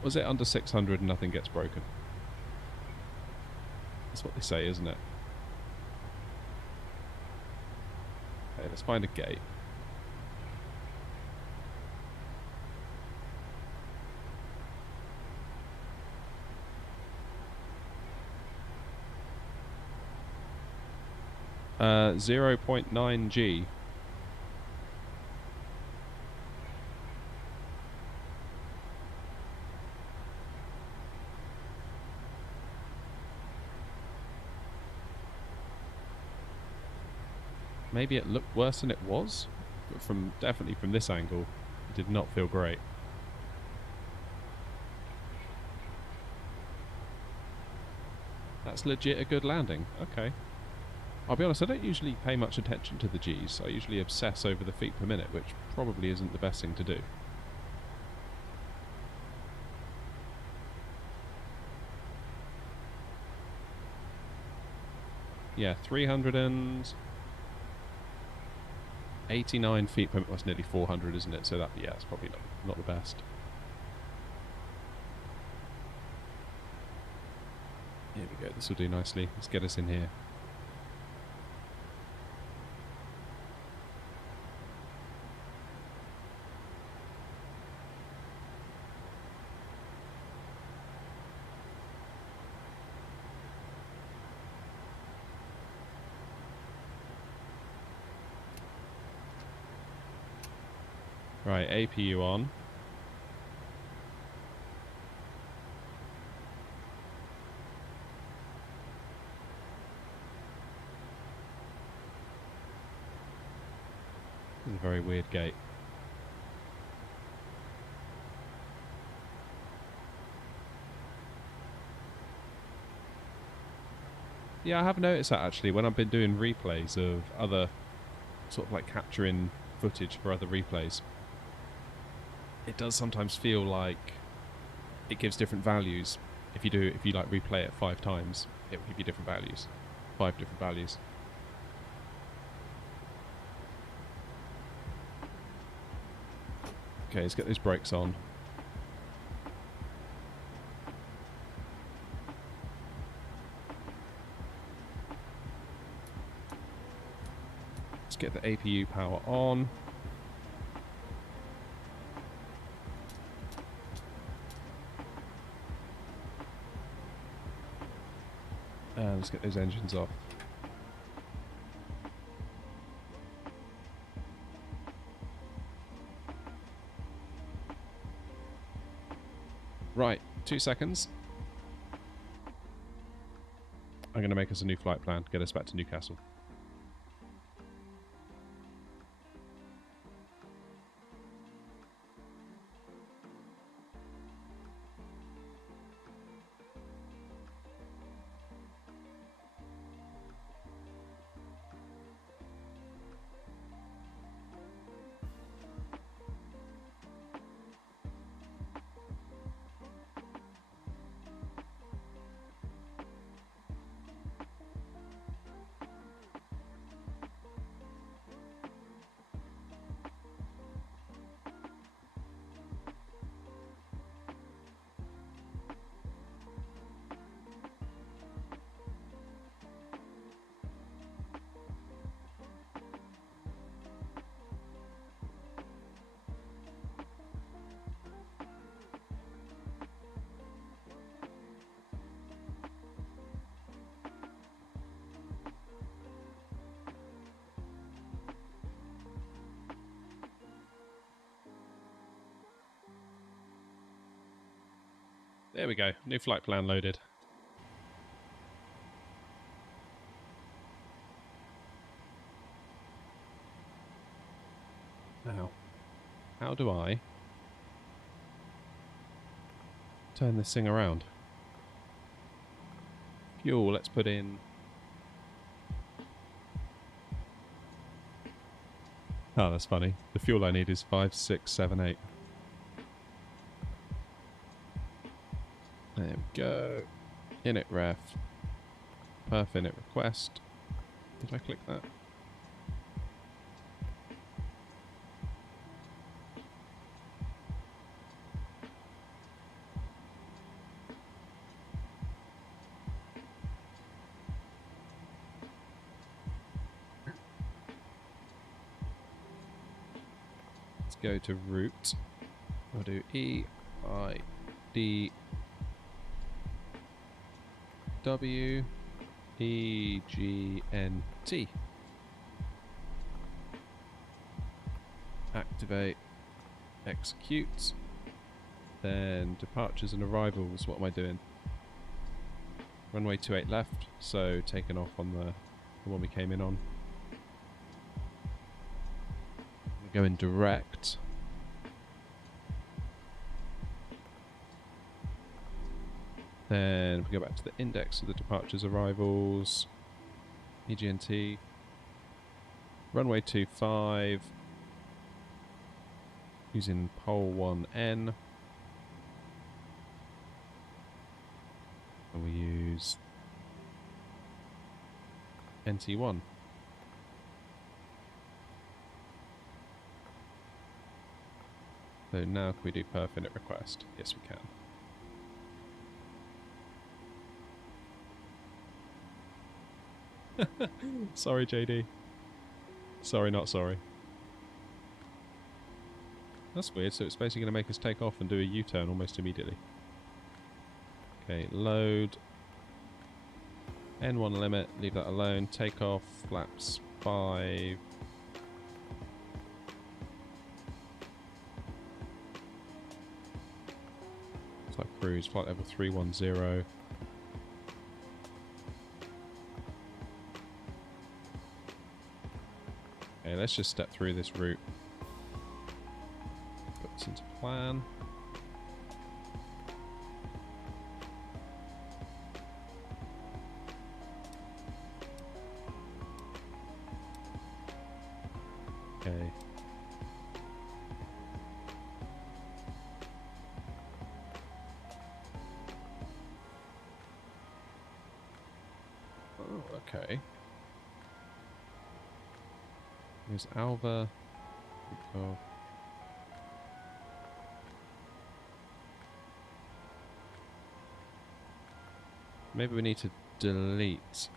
Was it under 600 and nothing gets broken? That's what they say, isn't it? Okay, let's find a gate. Uh, 0.9 G. Maybe it looked worse than it was, but definitely from this angle, it did not feel great. That's legit a good landing. Okay. I'll be honest, I don't usually pay much attention to the Gs. I usually obsess over the feet per minute, which probably isn't the best thing to do. Yeah, 389 feet per minute. That's nearly 400, isn't it? So that, yeah, it's probably not the best. Here we go. This will do nicely. Let's get us in here. Right, APU on. This is a very weird gate. Yeah, I have noticed that actually when I've been doing replays of other sort of like capturing footage for other replays. It does sometimes feel like it gives different values. If you like replay it 5 times, it will give you different values. 5 different values. Okay, let's get those brakes on. Let's get the APU power on. And let's get those engines off. Right, 2 seconds. I'm going to make us a new flight plan, get us back to Newcastle. There we go. New flight plan loaded. Now, how do I turn this thing around? Fuel, let's put in... Oh, that's funny. The fuel I need is 5678. There we go. Init ref. Perf init request. Did I click that? Let's go to root. We'll do EIDW EGNT. Activate, execute. Then departures and arrivals. What am I doing? Runway 28 left, so taken off on the one we came in on. We're going direct. Then if we go back to the index of the departures, arrivals, EGNT, runway 25, using pole 1N, and we use NT1. So now can we do perf init request? Yes, we can. Sorry, JD. Sorry, not sorry. That's weird, so it's basically going to make us take off and do a U-turn almost immediately. Okay, load. N1 limit, leave that alone. Take off, flaps 5. Type cruise, flight level 310. Okay, let's just step through this route. Put this into plan. Okay. Oh, okay. There's Alva. Oh. Maybe we need to delete.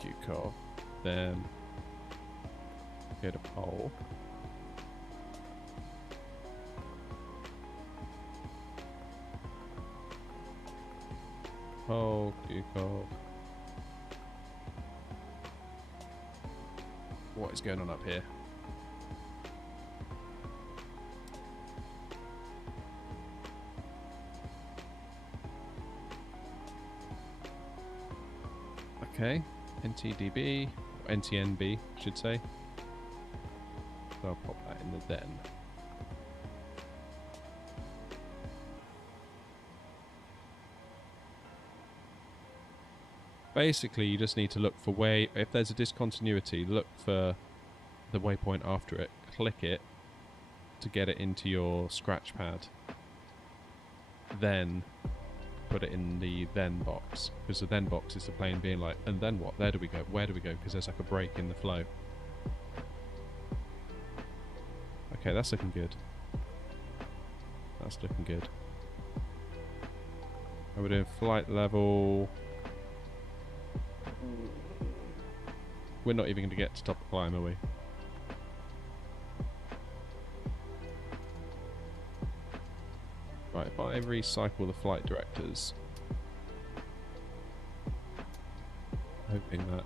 QCOV. Then go to pole. Oh, QCOV. What is going on up here? Okay, NTDB, or NTNB, I should say. So I'll pop that in the then. Basically, you just need to look for if there's a discontinuity, look for the waypoint after it, click it to get it into your scratch pad. Then put it in the then box, because the then box is the plane being like, and then what? There do we go? Where do we go? Because there's like a break in the flow. Okay, that's looking good. That's looking good. And we're doing flight level. We're not even going to get to top of climb, are we? Right, if I recycle the flight directors, hoping that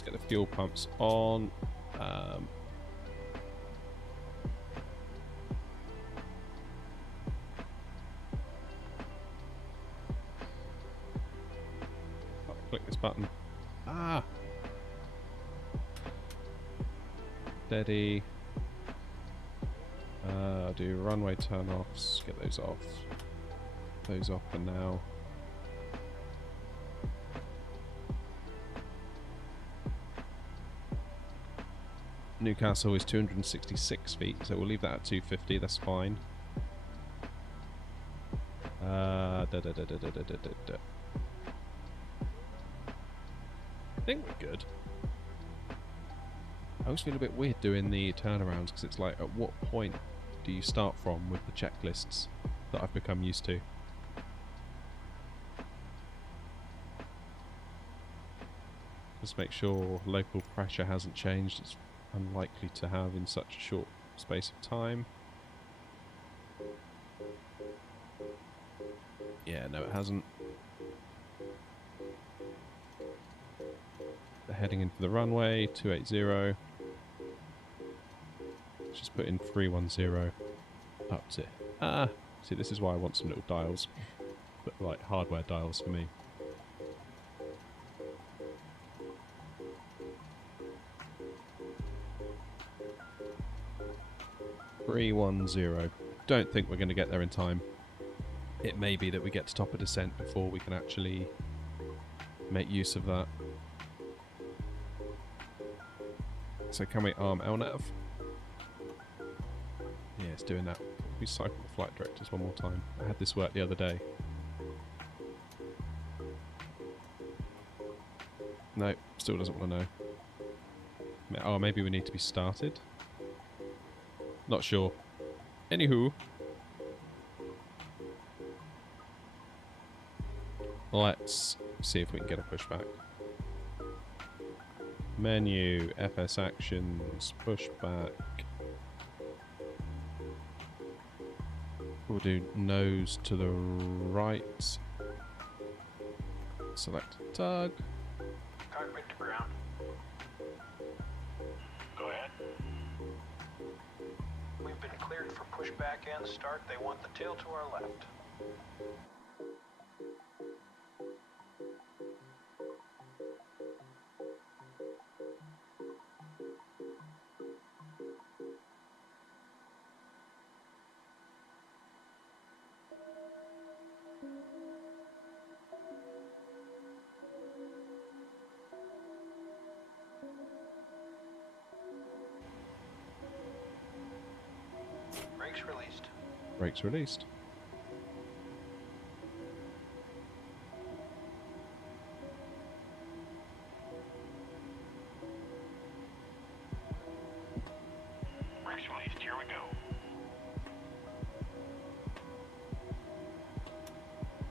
Let's get the fuel pumps on. Click this button. Ah! Steady. Do runway turn-offs. Get those off. Those off for now. Newcastle is 266 feet, so we'll leave that at 250. That's fine. I think we're good. I always feel a bit weird doing the turnarounds because it's like, at what point do you start from with the checklists that I've become used to? Just make sure local pressure hasn't changed. It's unlikely to have in such a short space of time. Yeah, no, it hasn't. They're heading in for the runway, 280. Let's just put in 310 up to... Ah! See, this is why I want some little dials. But like hardware dials for me. Don't think we're going to get there in time. It may be that we get to top of descent before we can actually make use of that. So can we arm LNAV? Yeah, it's doing that. We cycle the flight directors one more time. I had this work the other day. No, still doesn't want to know. Oh, maybe we need to be started? Not sure. Anywho. Let's see if we can get a pushback. Menu, FS actions, pushback. We'll do nose to the right. Select tug. Cockpit to ground. Go ahead. We've been cleared for pushback and start. They want the tail to our left. Brakes released. Brakes released. Brakes released. Here we go.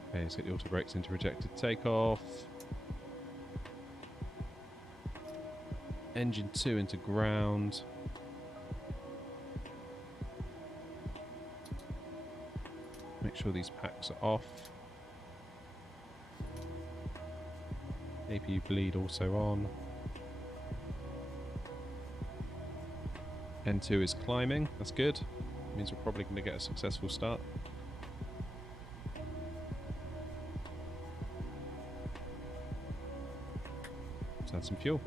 Okay, let's get the auto brakes into rejected takeoff. Engine 2 into ground. Make sure these packs are off. APU bleed also on. N2 is climbing, that's good. Means we're probably going to get a successful start. Let's add some fuel.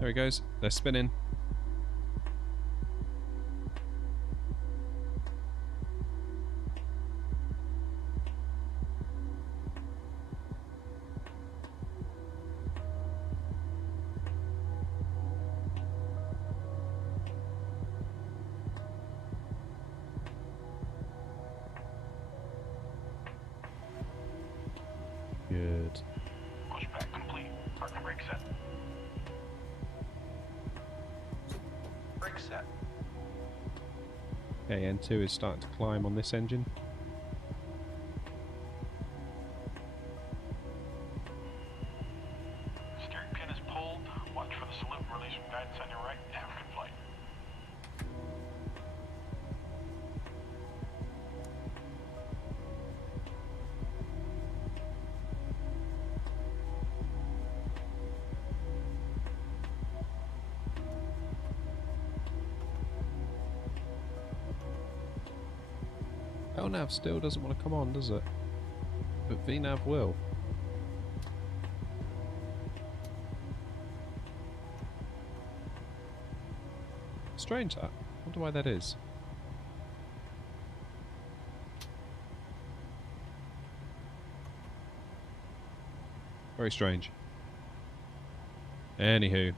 There he goes, they're spinning. Good. Pushback complete. Parking brake set. Brake set. Okay, N2 is starting to climb on this engine. Steering pin is pulled. Watch for the salute and release from guidance on your right. Have a good flight. LNAV still doesn't want to come on, does it? But VNAV will. Strange that. Wonder why that is. Very strange. Anywho.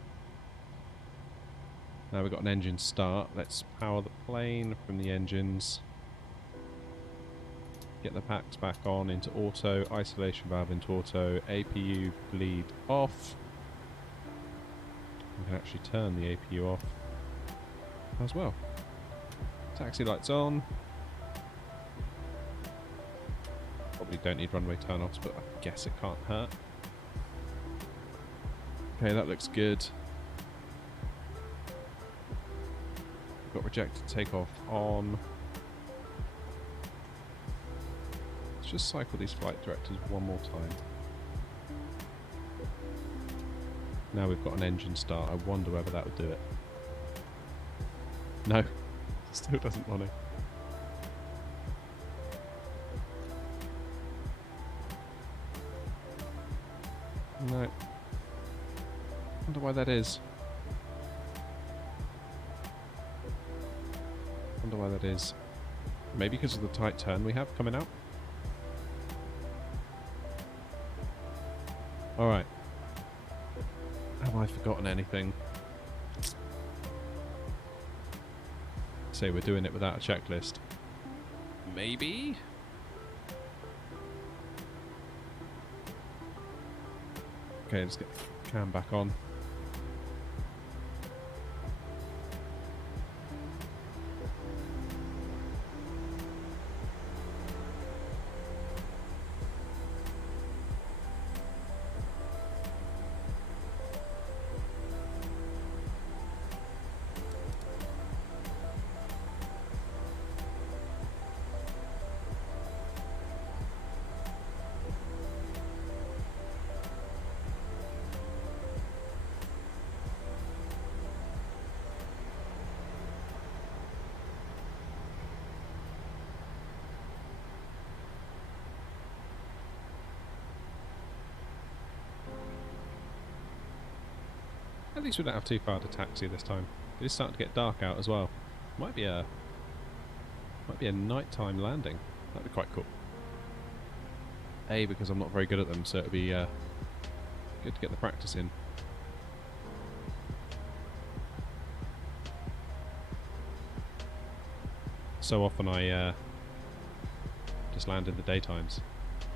Now we've got an engine start. Let's power the plane from the engines. Get the packs back on into auto. Isolation valve into auto. APU bleed off. We can actually turn the APU off as well. Taxi lights on. Probably don't need runway turn-offs, but I guess it can't hurt. Okay, that looks good. Got rejected takeoff on. Let's just cycle these flight directors one more time. Now we've got an engine start. I wonder whether that would do it. No, still doesn't want to. No. Wonder why that is. Wonder why that is. Maybe because of the tight turn we have coming out. Alright. Have I forgotten anything? Say we're doing it without a checklist. Maybe? Okay, let's get the cam back on. At least we don't have too far to taxi this time. It is starting to get dark out as well. Might be a nighttime landing. That'd be quite cool. A, because I'm not very good at them, so it'd be good to get the practice in. So often I just land in the daytimes.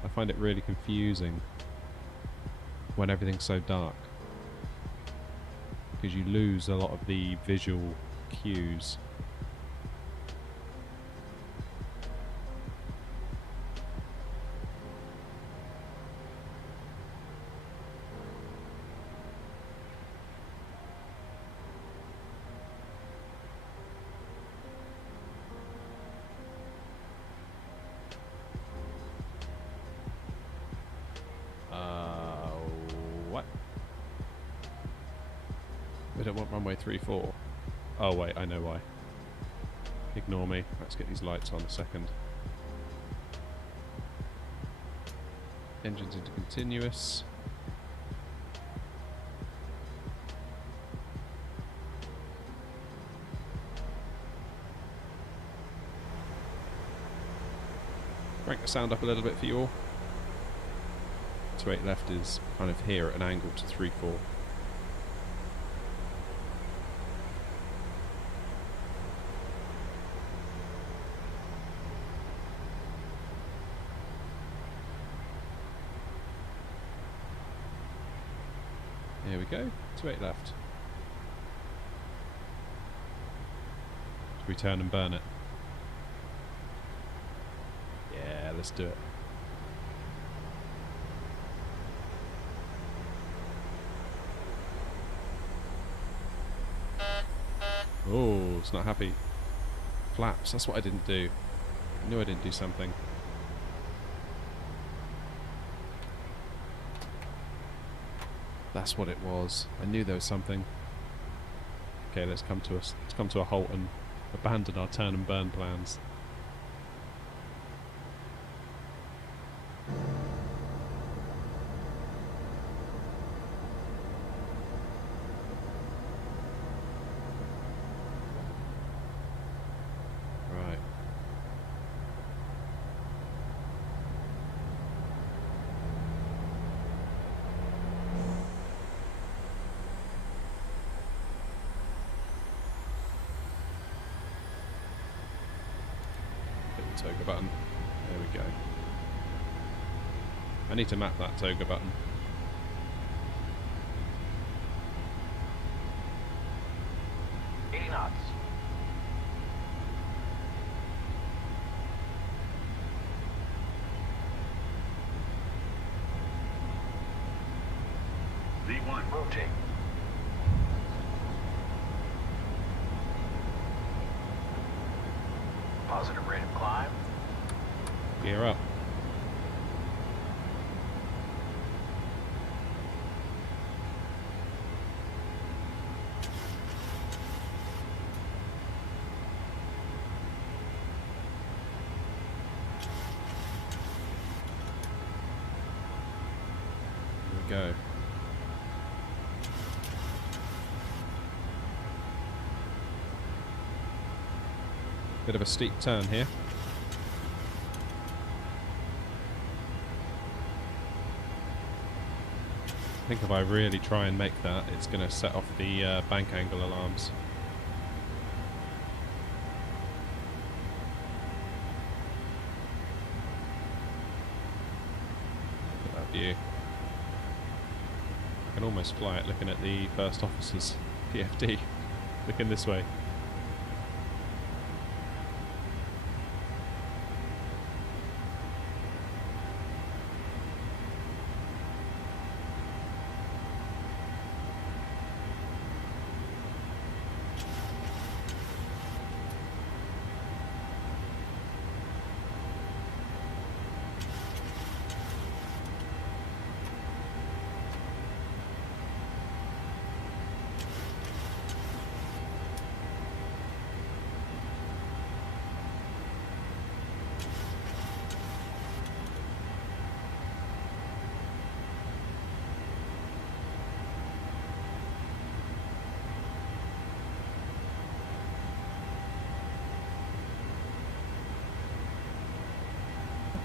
I find it really confusing when everything's so dark, because you lose a lot of the visual cues. What? We don't want runway 34. Oh wait, I know why. Ignore me. Let's get these lights on a second. Engines into continuous. Crank the sound up a little bit for you all. 28 left is kind of here at an angle to 3-4. Here we go, 28 left. Should we turn and burn it? Yeah, let's do it. Oh, it's not happy. Flaps, that's what I didn't do. I knew I didn't do something. That's what it was. I knew there was something. Okay, let's come to a halt and abandon our turn and burn plans. toga button. There we go. I need to map that toga button. Knots. V1. Rotate. Positive rate of climb. Gear up. Go. Bit of a steep turn here. I think if I really try and make that, it's going to set off the bank angle alarms. Look at that view. I can almost fly it looking at the first officer's PFD, looking this way.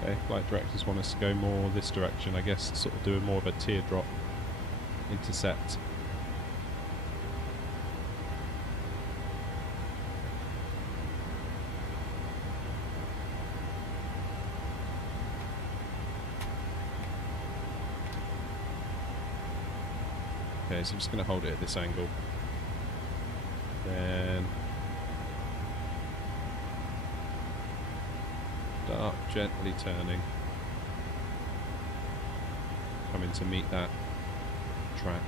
Okay, flight directors want us to go more this direction, I guess, sort of doing more of a teardrop intercept. Okay, so I'm just going to hold it at this angle. Then start gently turning, coming to meet that track.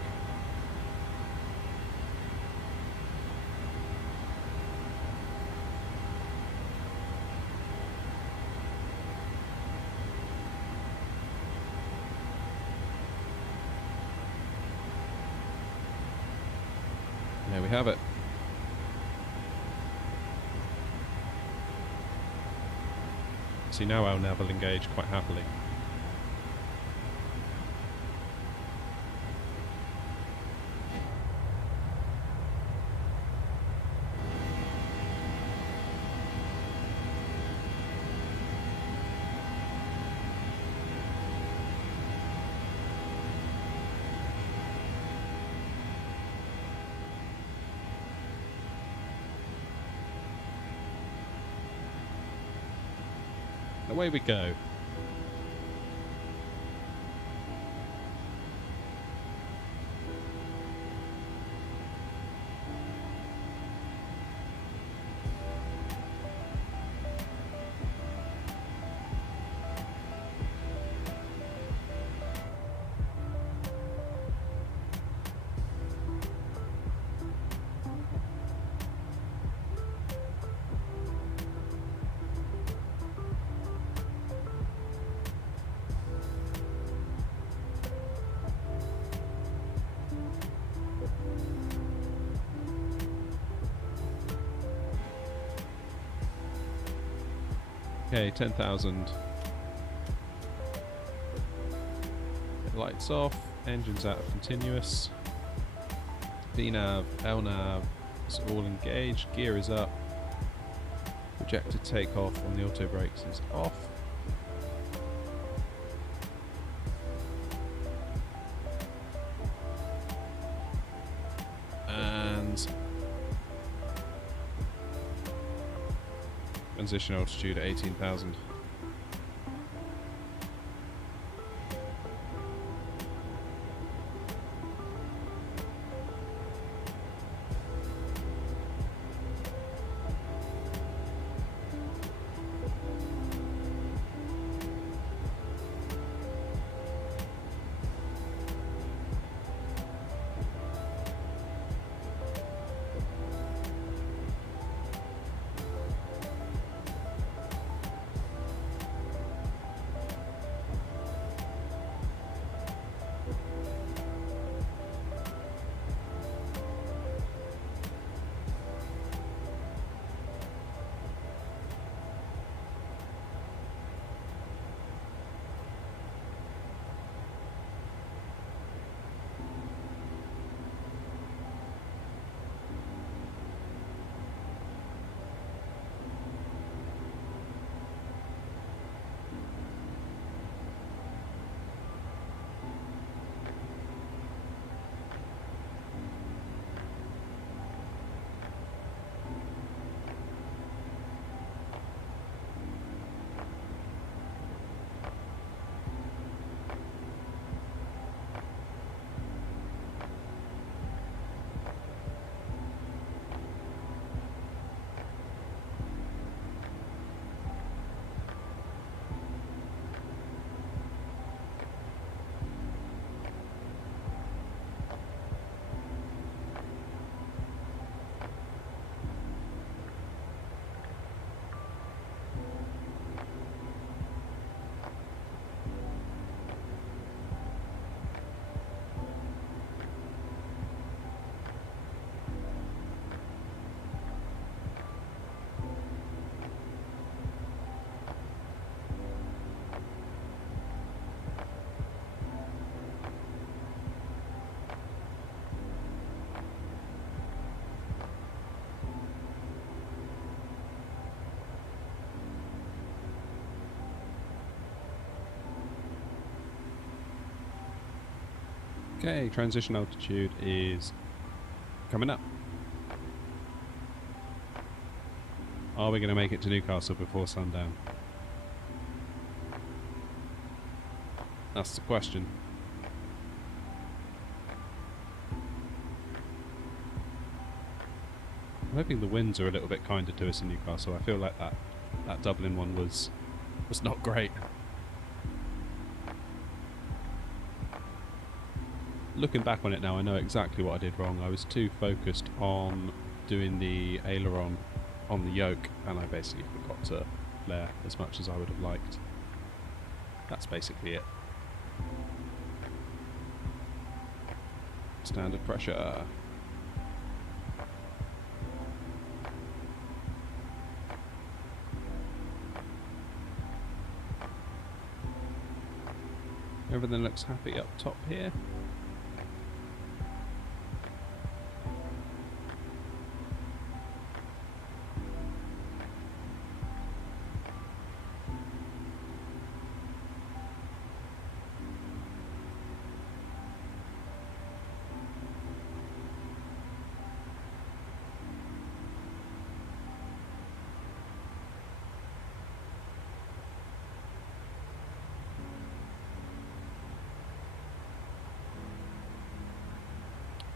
There we have it. See, now our nav will engage quite happily. Away we go. Okay, 10,000. Lights off, engines out of continuous. VNav, LNav is all engaged, gear is up. Projected takeoff on the auto brakes is off. And Transition altitude at 18,000. Okay, transition altitude is coming up. Are we going to make it to Newcastle before sundown? That's the question. I'm hoping the winds are a little bit kinder to us in Newcastle. I feel like that Dublin one was not great. Looking back on it now, I know exactly what I did wrong. I was too focused on doing the aileron on the yoke, and I basically forgot to flare as much as I would have liked. That's basically it. Standard pressure. Everything looks happy up top here.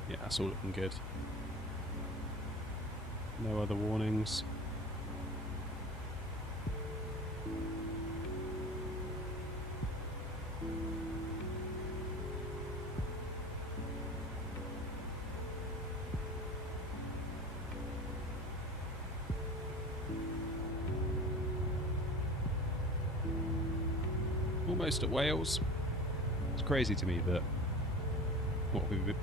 Yeah, that's all looking good. No other warnings. Almost at Wales. It's crazy to me that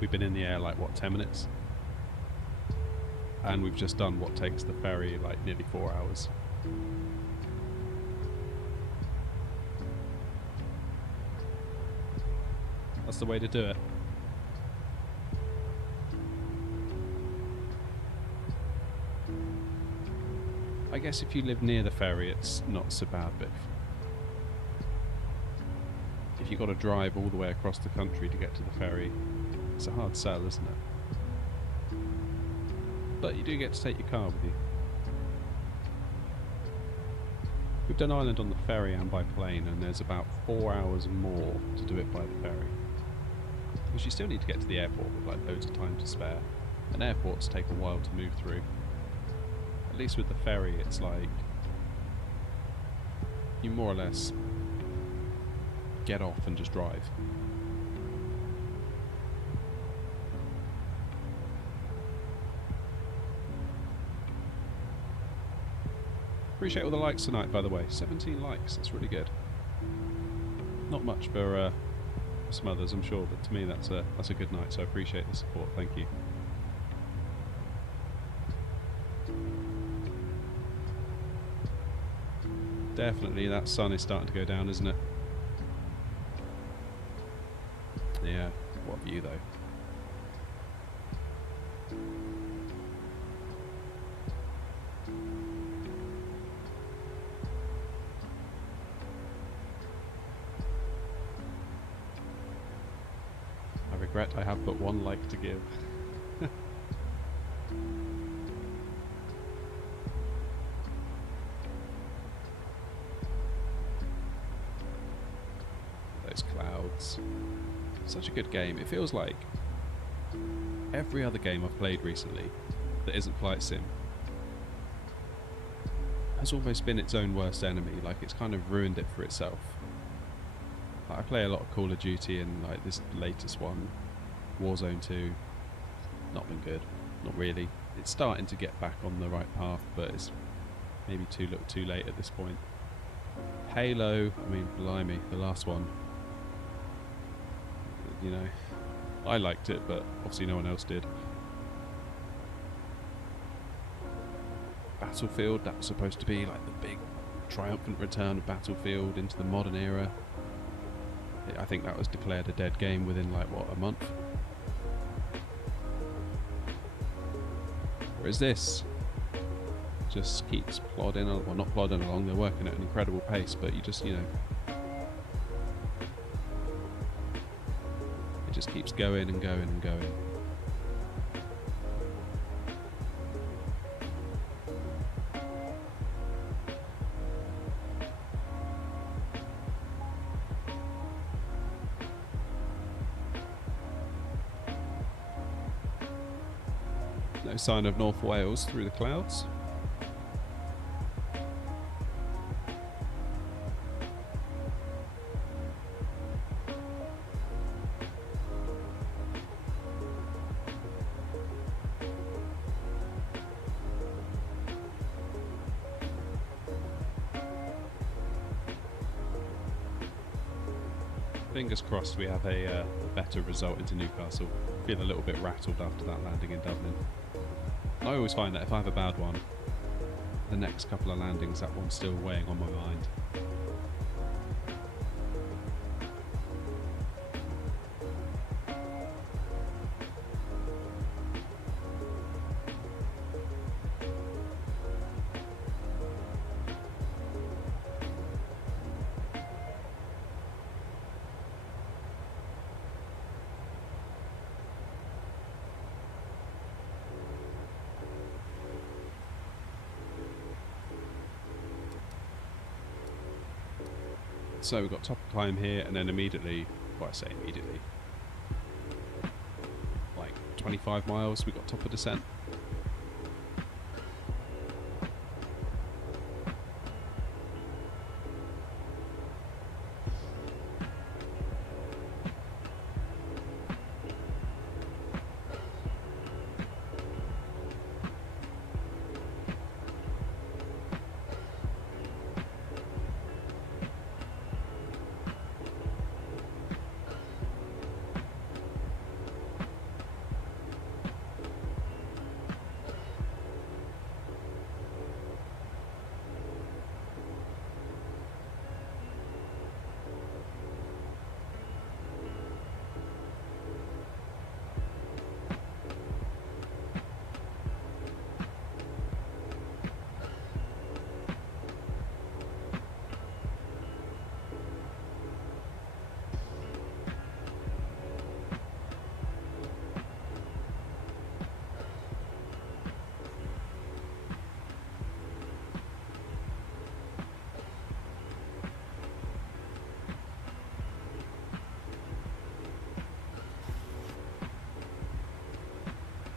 we've been in the air like, what, 10 minutes? And we've just done what takes the ferry like nearly 4 hours. That's the way to do it. I guess if you live near the ferry, it's not so bad, but if you've got to drive all the way across the country to get to the ferry, it's a hard sell, isn't it? But you do get to take your car with you. We've done Ireland on the ferry and by plane, and there's about 4 hours more to do it by the ferry. Because you still need to get to the airport with like loads of time to spare. And airports take a while to move through. At least with the ferry, it's like you more or less get off and just drive. Appreciate all the likes tonight, by the way. 17 likes, that's really good. Not much for some others, I'm sure, but to me that's a good night, so I appreciate the support. Thank you. Definitely that sun is starting to go down, isn't it? Yeah, what view though. I regret I have but one like to give. Clouds. Such a good game. It feels like every other game I've played recently that isn't Flight Sim has almost been its own worst enemy. Like, it's kind of ruined it for itself. Like, I play a lot of Call of Duty, and like this latest one, Warzone 2, not been good. Not really. It's starting to get back on the right path, but it's maybe too little too late at this point. Halo, I mean, blimey, the last one. You know, I liked it, but obviously no one else did. Battlefield, that was supposed to be like the big triumphant return of Battlefield into the modern era. I think that was declared a dead game within like, what, a month? Whereas this just keeps plodding, well, not plodding along, they're working at an incredible pace, but you just, you know, just keeps going and going and going. No sign of North Wales through the clouds. Fingers crossed we have a better result into Newcastle. Feel a little bit rattled after that landing in Dublin. I always find that if I have a bad one, the next couple of landings, that one's still weighing on my mind. So we've got top of climb here, and then immediately, well, I say immediately, like 25 miles, we've got top of descent.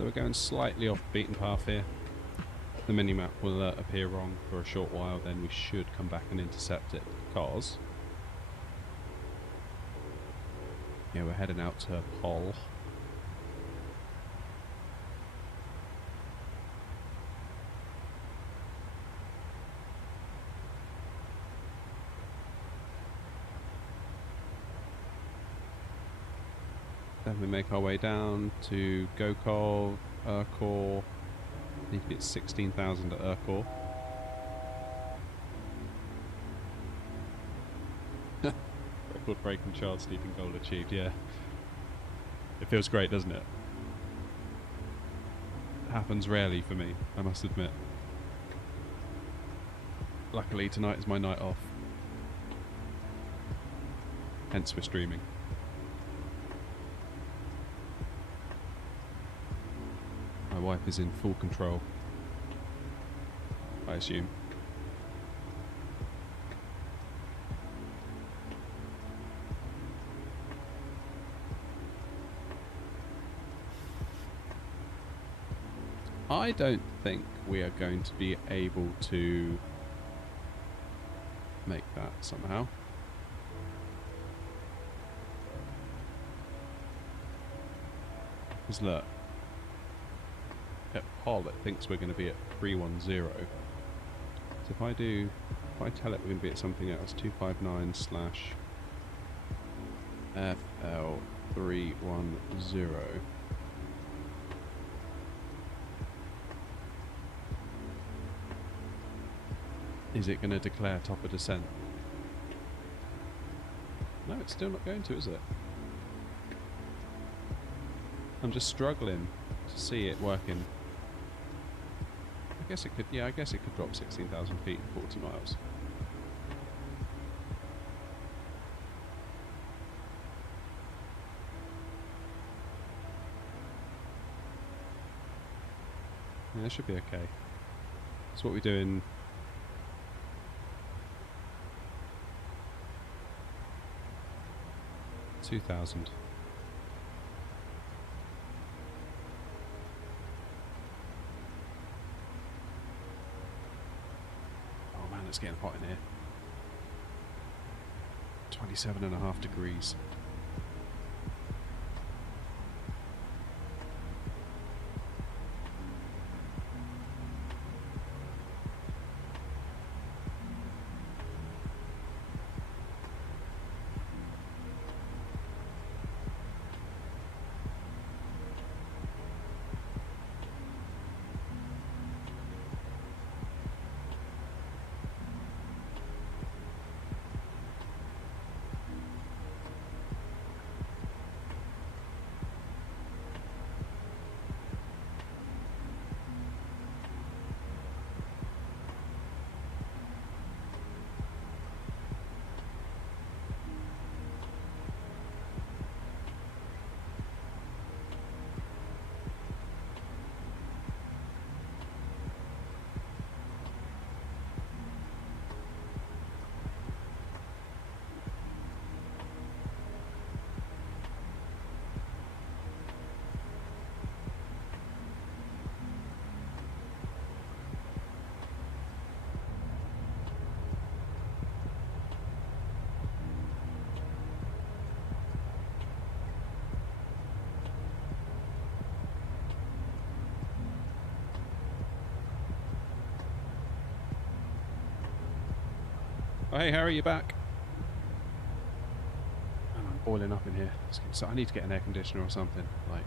we're going slightly off the beaten path here. The minimap will appear wrong for a short while, then we should come back and intercept it because... yeah, we're heading out to Hull. Then we make our way down to Gokov, Urkor. Need to get 16,000 at Urkor. Record breaking child sleeping goal achieved, yeah. It feels great, doesn't it? It happens rarely for me, I must admit. Luckily tonight is my night off. Hence we're streaming. My wife is in full control, I assume. I don't think we are going to be able to make that somehow. Because look, at Hull it thinks we're going to be at 310. So if I tell it we're going to be at something else, 259 / FL310. Is it going to declare top of descent? No, it's still not going to, is it? I'm just struggling to see it working. I guess it could, yeah, I guess it could drop 16,000 feet in 40 miles. Yeah, that should be okay. That's what we do in... 2,000. Oh man, it's getting hot in here. 27.5 degrees. Oh, hey Harry, you back? Oh, I'm boiling up in here. So I need to get an air conditioner or something. Like,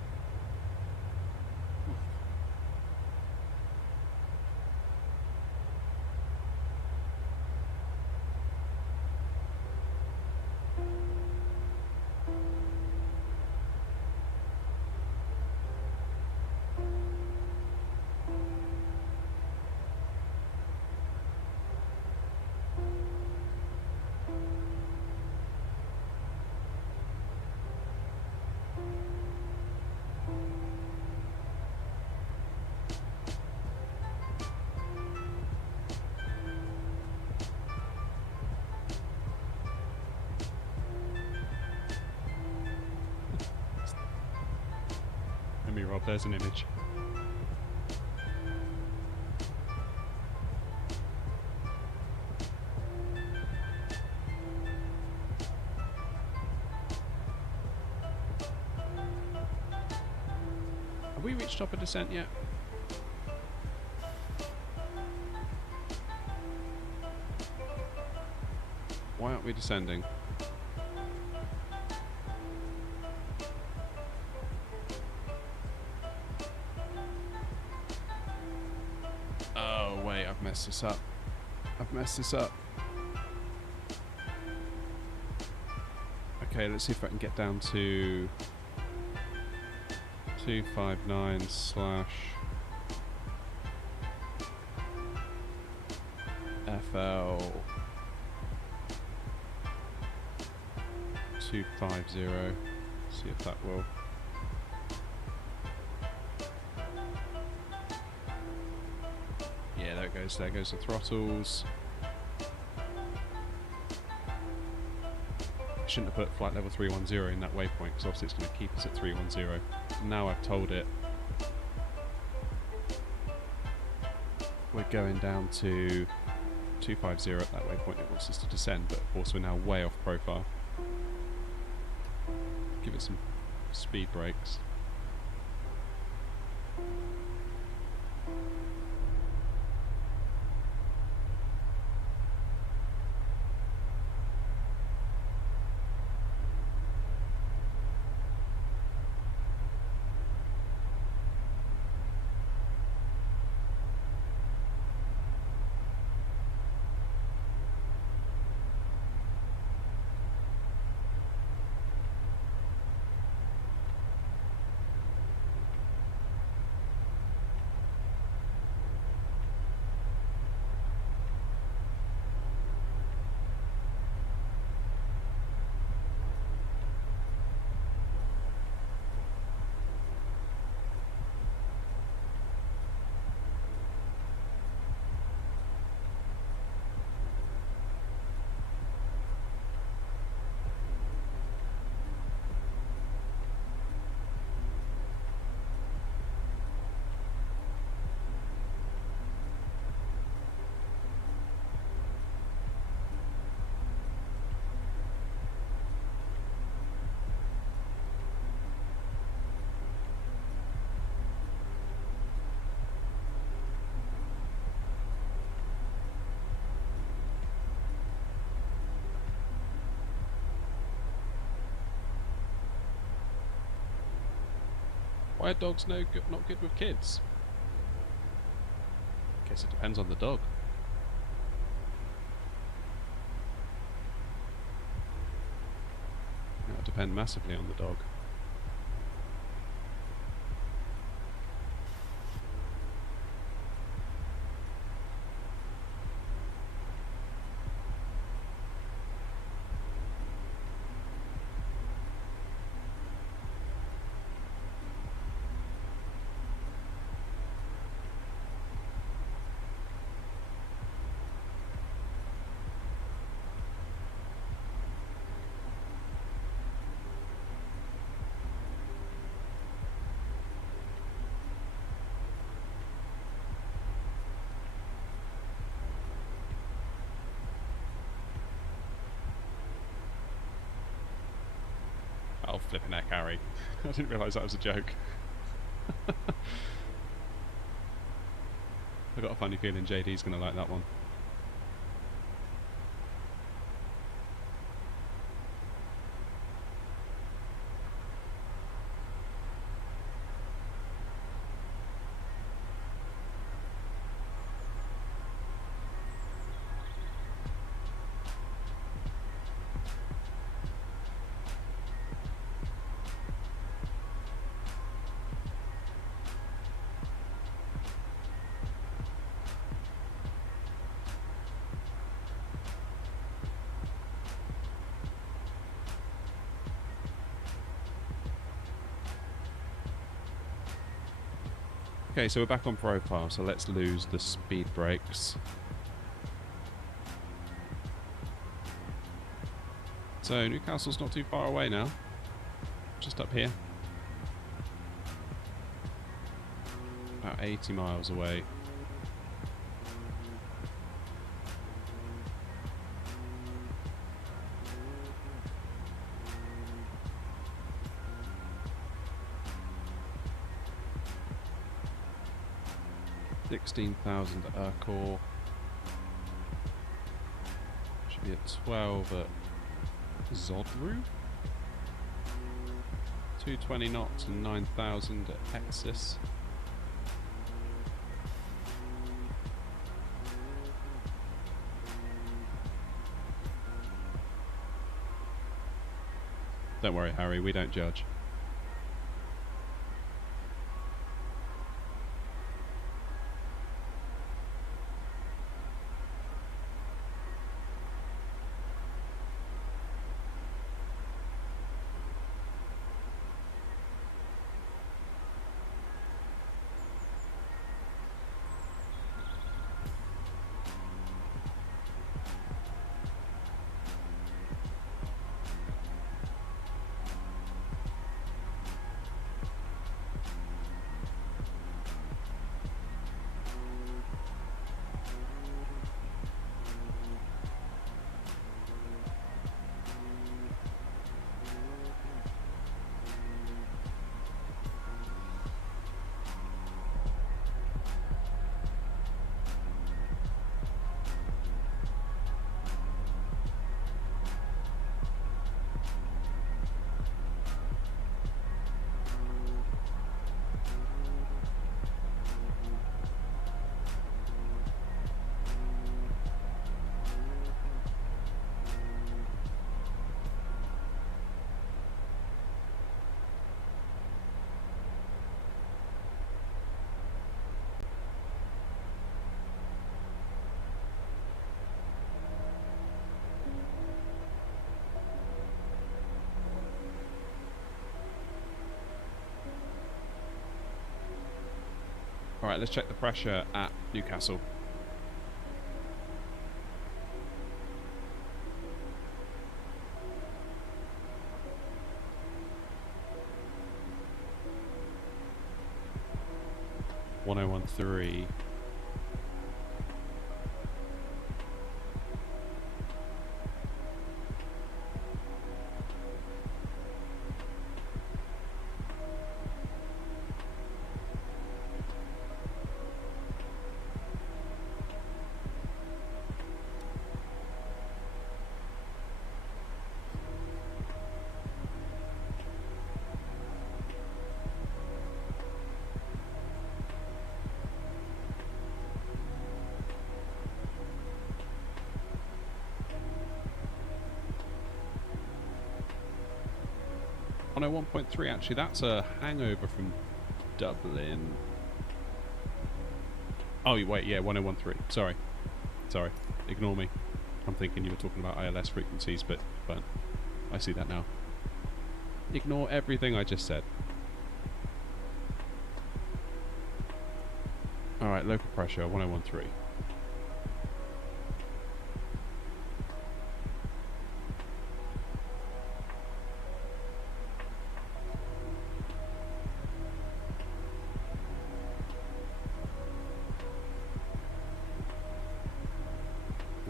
let me Rob, there's an image. Have we reached top of descent yet? Why aren't we descending? Oh wait, I've messed this up. I've messed this up. Okay, let's see if I can get down to 259 slash FL 250. See if that will. Yeah, there it goes. There goes the throttles. Shouldn't have put flight level 310 in that waypoint because obviously it's going to keep us at 310. Now I've told it we're going down to 250 at that waypoint. It wants us to descend, but of course we're now way off profile. Give it some speed brakes. Why are dogs not good with kids? Guess it depends on the dog. It'll depend massively on the dog. Oh, flipping heck, Harry. I didn't realise that was a joke. I've got a funny feeling JD's going to like that one. Okay, so we're back on profile, so let's lose the speed brakes. So Newcastle's not too far away now, just up here. About 80 miles away. 16,000 at Urkel. Should be at 12 at Zodru. 220 knots and 9,000 at Exis. Don't worry, Harry, we don't judge. Alright, let's check the pressure at Newcastle. .1013. Oh no, 1.3 actually, that's a hangover from Dublin. Oh wait, yeah, 1013. Sorry. Ignore me. I'm thinking you were talking about ILS frequencies, but I see that now. Ignore everything I just said. Alright, local pressure, 1013.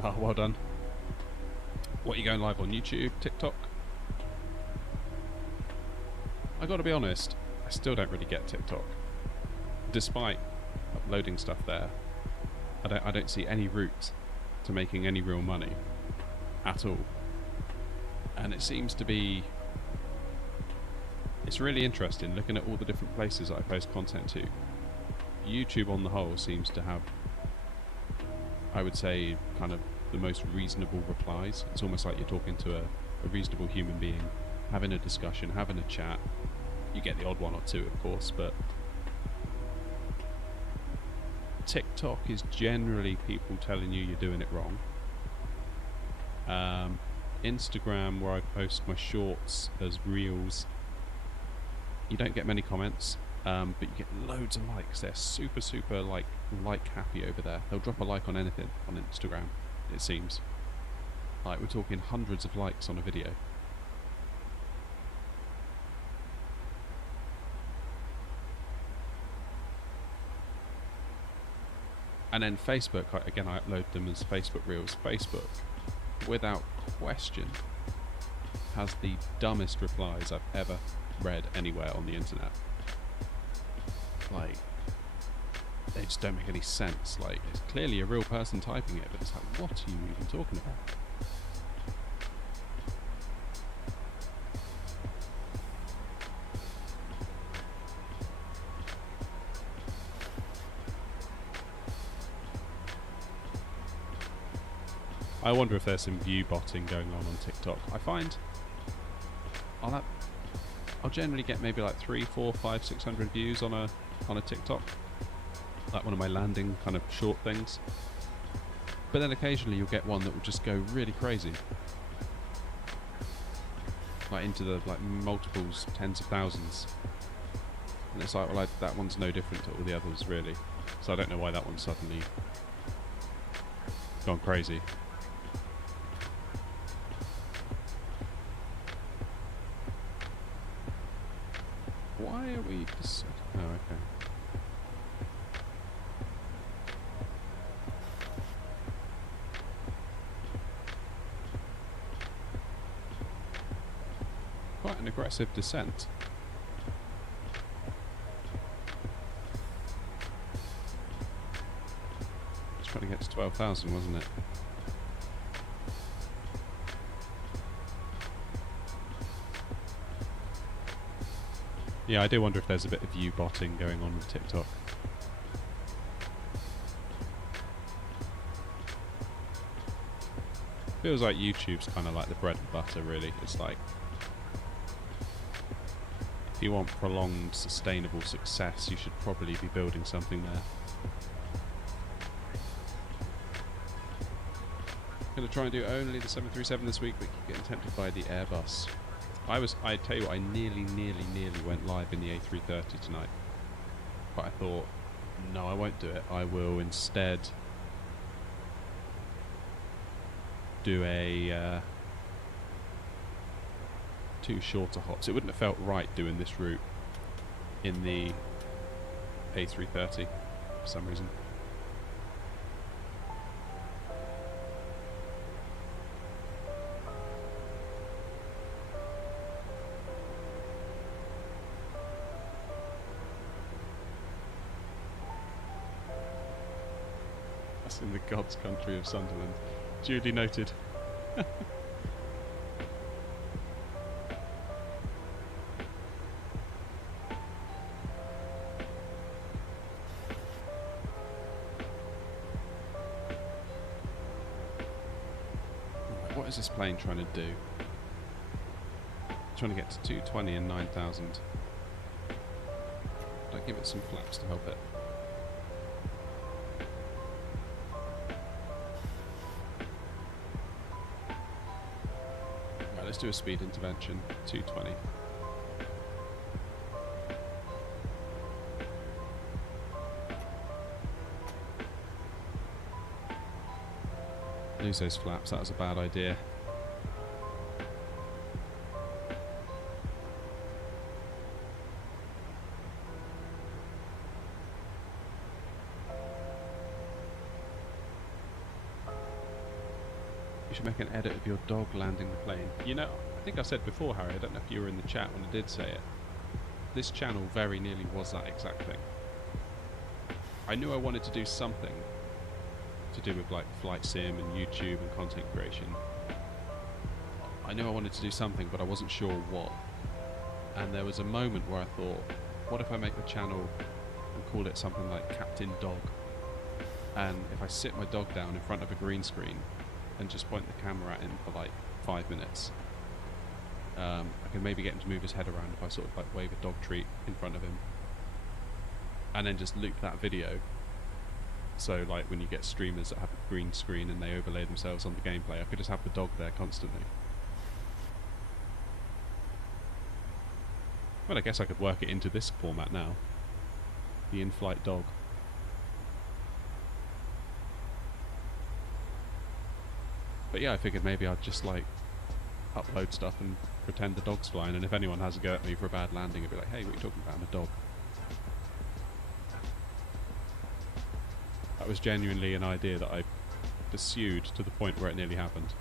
Oh, well done. What, are you going live on YouTube, TikTok? I gotta be honest, I still don't really get TikTok. Despite uploading stuff there, I don't see any route to making any real money at all. And it seems to be... It's really interesting looking at all the different places I post content to. YouTube on the whole seems to have, I would say, kind of the most reasonable replies. It's almost like you're talking to a reasonable human being, having a discussion, having a chat. You get the odd one or two, of course, but TikTok is generally people telling you you're doing it wrong. Instagram, where I post my shorts as reels, you don't get many comments, but you get loads of likes. They're super like happy over there. They'll drop a like on anything on Instagram, it seems. Like, we're talking hundreds of likes on a video. And then Facebook, again, I upload them as Facebook Reels. Facebook, without question, has the dumbest replies I've ever read anywhere on the internet. Like, they just don't make any sense. Like, it's clearly a real person typing it, but it's like, what are you even talking about? I wonder if there's some view botting going on TikTok. I find I'll generally get maybe like 300, 400, 500, 600 views on a TikTok, like one of my landing kind of short things. But then occasionally you'll get one that will just go really crazy, like into the like multiples, tens of thousands. And it's like, well, that one's no different to all the others really. So I don't know why that one's suddenly gone crazy. Why are we just... Oh, okay. Quite an aggressive descent. Just trying to get to 12,000, wasn't it? Yeah, I do wonder if there's a bit of view botting going on with TikTok. Feels like YouTube's kind of like the bread and butter, really. It's like, if you want prolonged, sustainable success, you should probably be building something there. Going to try and do only the 737 this week, but keep getting tempted by the Airbus. I tell you what, I nearly went live in the A330 tonight. But I thought, no, I won't do it. I will instead do a 2 shorter hops. It wouldn't have felt right doing this route in the A330 for some reason. In the God's country of Sunderland. Duly noted. What is this plane trying to do? Trying to get to 220 and 9,000. Don't give it some flaps to help it. Let's do a speed intervention, 220. Lose those flaps, that was a bad idea. You should make an edit of your dog landing the plane. You know, I think I said before, Harry, I don't know if you were in the chat when I did say it. This channel very nearly was that exact thing. I knew I wanted to do something to do with like flight sim and YouTube and content creation. I knew I wanted to do something, but I wasn't sure what. And there was a moment where I thought, what if I make the channel and call it something like Captain Dog? And if I sit my dog down in front of a green screen and just point the camera at him for like 5 minutes, I can maybe get him to move his head around if I sort of like wave a dog treat in front of him, and then just loop that video. So like when you get streamers that have a green screen and they overlay themselves on the gameplay, I could just have the dog there constantly. Well, I guess I could work it into this format now. The in-flight dog. But yeah, I figured maybe I'd just like upload stuff and pretend the dog's flying, and if anyone has a go at me for a bad landing, I'd be like, hey, what are you talking about? I'm a dog. That was genuinely an idea that I pursued to the point where it nearly happened.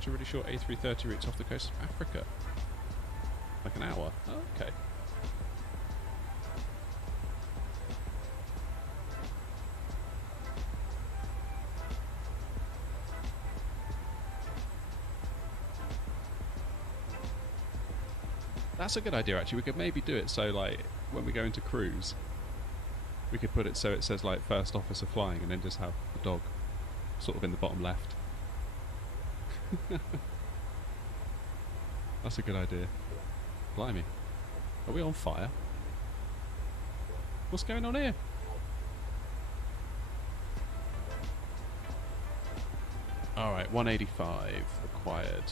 launch a really short A330 routes off the coast of Africa. Like an hour. Oh, okay. That's a good idea, actually. We could maybe do it so, like, when we go into cruise, we could put it so it says, like, first officer flying, and then just have the dog sort of in the bottom left. That's a good idea. Blimey. Are we on fire? What's going on here? Alright, 185 required.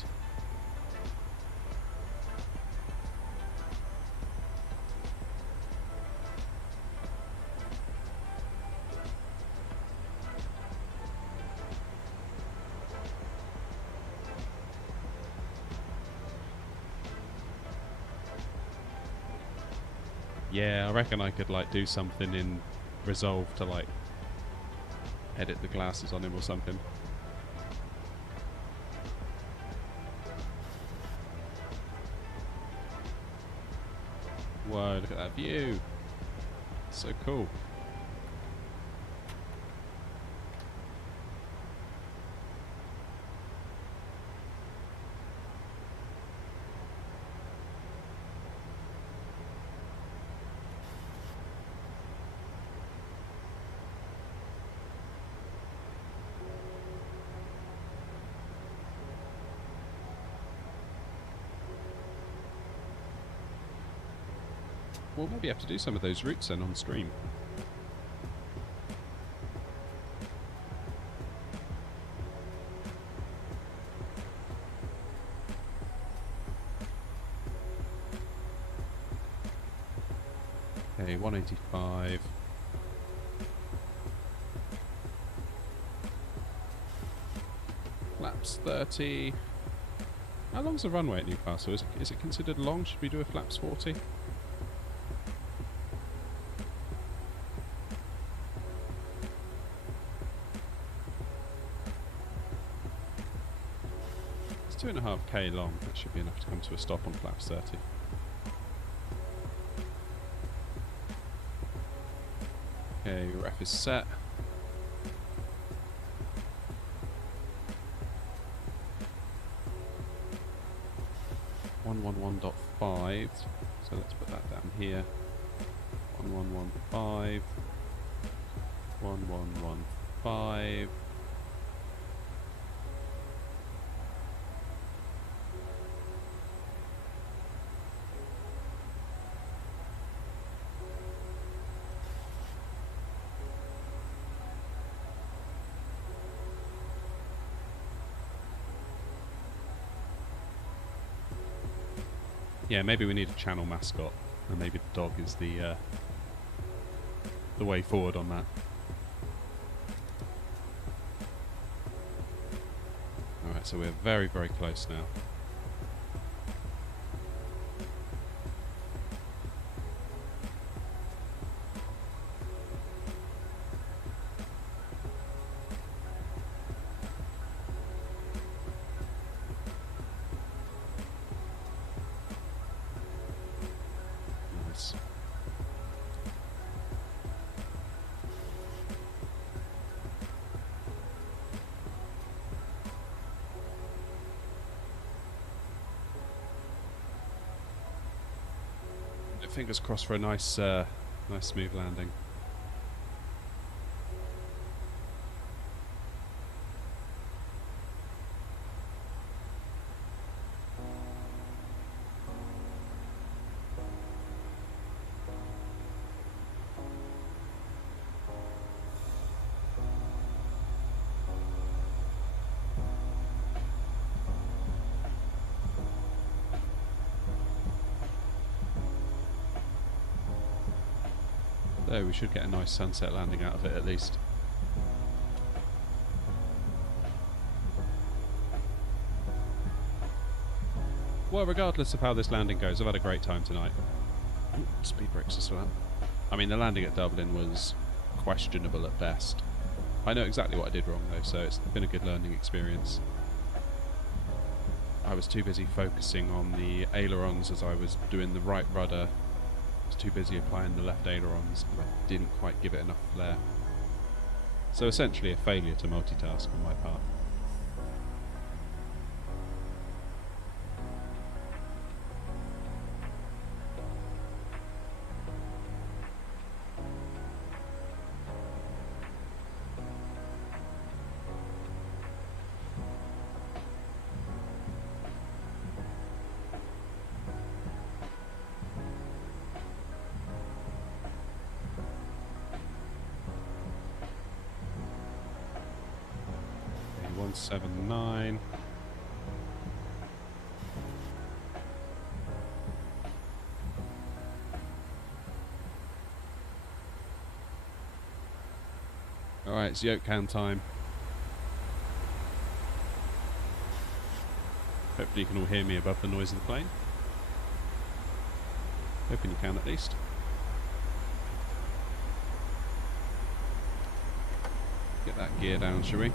Yeah, I reckon I could like do something in Resolve to like edit the glasses on him or something. Whoa, look at that view. So cool. We'll maybe have to do some of those routes then on stream. Okay, 185. Flaps 30. How long's the runway at Newcastle? Is it considered long? Should we do a flaps 40? It's 2.5k long. That should be enough to come to a stop on flaps 30. Okay, ref is set. .5, so let's put that down here. 1115, 1115. Yeah, maybe we need a channel mascot, and maybe the dog is the way forward on that. Alright, so we're very, very close now. Fingers crossed for a nice, nice smooth landing. So we should get a nice sunset landing out of it at least. Well, regardless of how this landing goes, I've had a great time tonight. Ooh, speed brakes as well. I mean, the landing at Dublin was questionable at best. I know exactly what I did wrong though, so it's been a good learning experience. I was too busy focusing on the ailerons as I was doing the right rudder. I was too busy applying the left ailerons, and I didn't quite give it enough flair. So essentially a failure to multitask on my part. Okay, 179. Alright, it's yoke can time. Hopefully you can all hear me above the noise of the plane. Hoping you can at least. Get that gear down, shall we?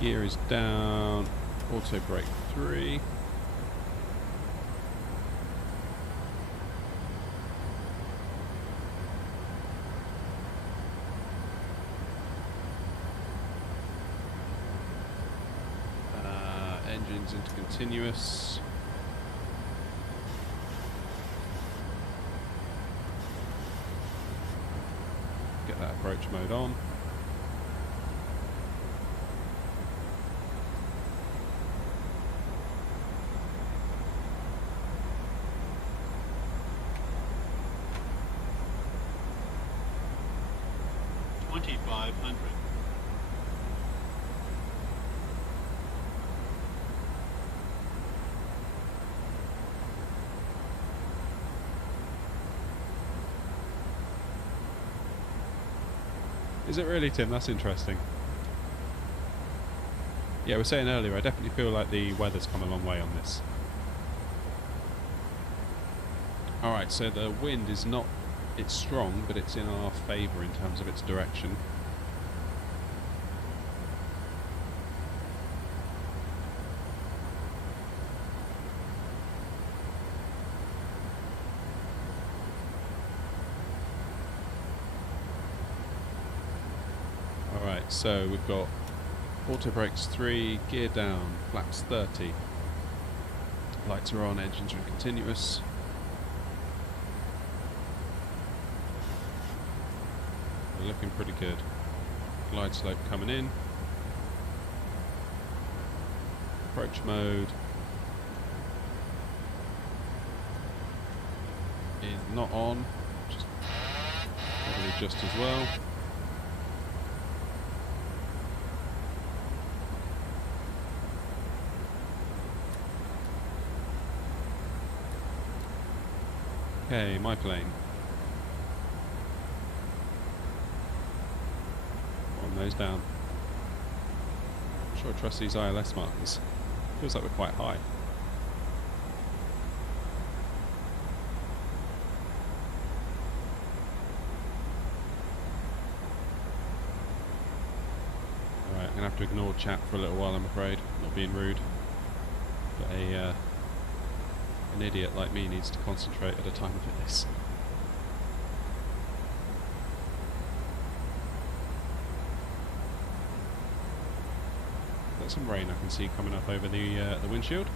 Gear is down, auto brake 3. Engines into continuous. Get that approach mode on. Is it really, Tim? That's interesting. Yeah, we were saying earlier, I definitely feel like the weather's come a long way on this. Alright, so the wind is not... it's strong, but it's in our favour in terms of its direction. Alright, so we've got auto brakes 3, gear down, flaps 30. Lights are on, engines are in continuous. We're looking pretty good. Glide slope coming in. Approach mode is not on, just probably just as well. Okay, my plane. One nose down. I'm sure I trust these ILS markers. Feels like we're quite high. Alright, I'm gonna have to ignore chat for a little while, I'm afraid. Not being rude. But an idiot like me needs to concentrate at a time like this. Got some rain I can see coming up over the windshield.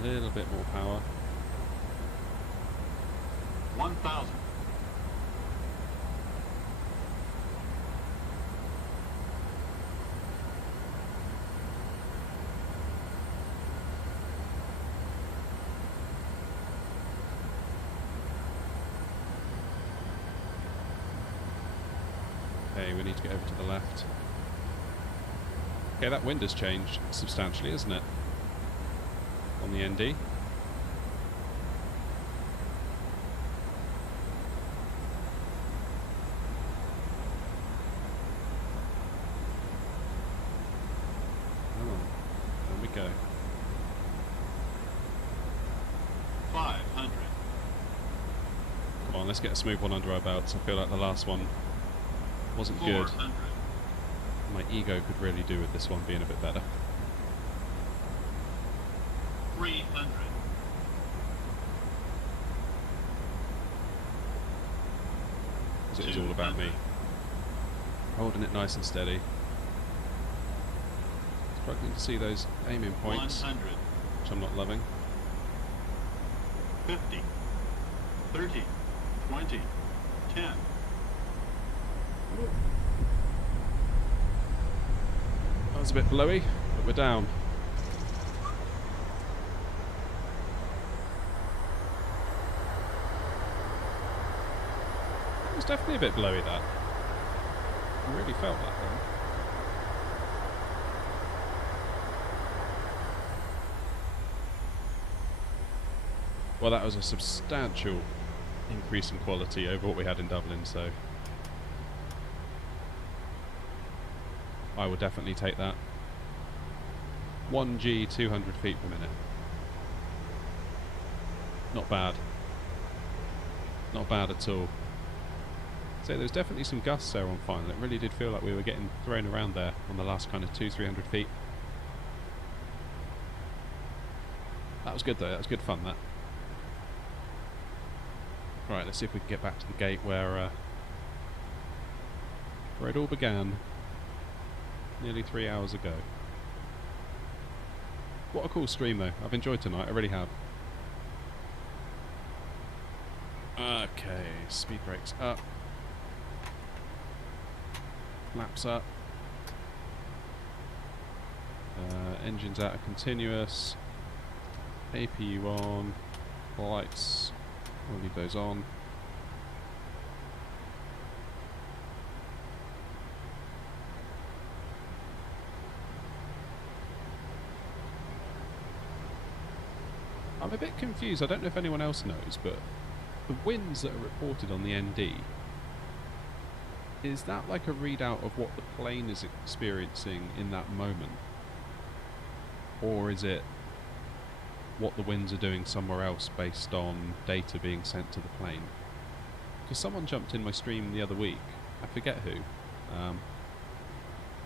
A little bit more power. 1,000. Okay, we need to get over to the left. Okay, that wind has changed substantially, isn't it? On the ND. Go. 500. Come on, let's get a smooth one under our belts. I feel like the last one wasn't good. 400. My ego could really do with this one being a bit better. 300. Because it is all about me. Holding it nice and steady. Struggling to see those aiming points, 100. which I'm not loving. 50. 30. 20. 10. That was a bit blowy, but we're down. It was definitely a bit blowy, that. I really felt that then. Well, that was a substantial increase in quality over what we had in Dublin, so I would definitely take that. 1G, 200 feet per minute. Not bad. Not bad at all. So there's definitely some gusts there on final. It really did feel like we were getting thrown around there on the last kind of 200-300 feet. That was good though, that was good fun, that. Right, let's see if we can get back to the gate where it all began nearly 3 hours ago. What a cool stream though. I've enjoyed tonight, I really have. Okay, speed brakes up. Flaps up. Engines out of continuous. APU on. Lights. We'll leave those on. I'm a bit confused. I don't know if anyone else knows, but the winds that are reported on the ND, is that like a readout of what the plane is experiencing in that moment? Or is it what the winds are doing somewhere else based on data being sent to the plane? Because someone jumped in my stream the other week, I forget who,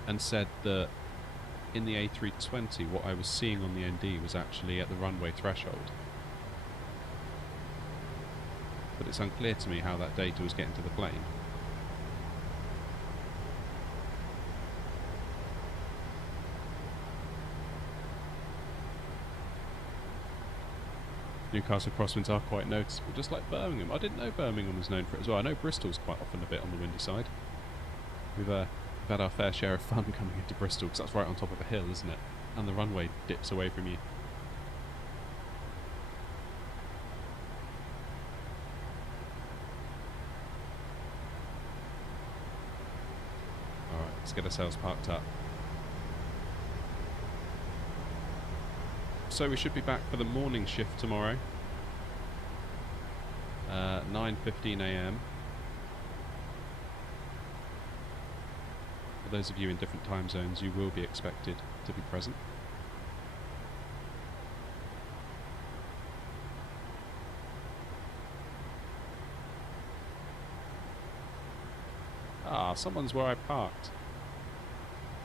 and said that in the A320 what I was seeing on the ND was actually at the runway threshold. But it's unclear to me how that data was getting to the plane. Newcastle crosswinds are quite noticeable, just like Birmingham. I didn't know Birmingham was known for it as well. I know Bristol's quite often a bit on the windy side. We've had our fair share of fun coming into Bristol, because that's right on top of a hill, isn't it? And the runway dips away from you. Alright, let's get ourselves parked up. So we should be back for the morning shift tomorrow. 9:15 AM. For those of you in different time zones, you will be expected to be present. Ah, someone's where I parked.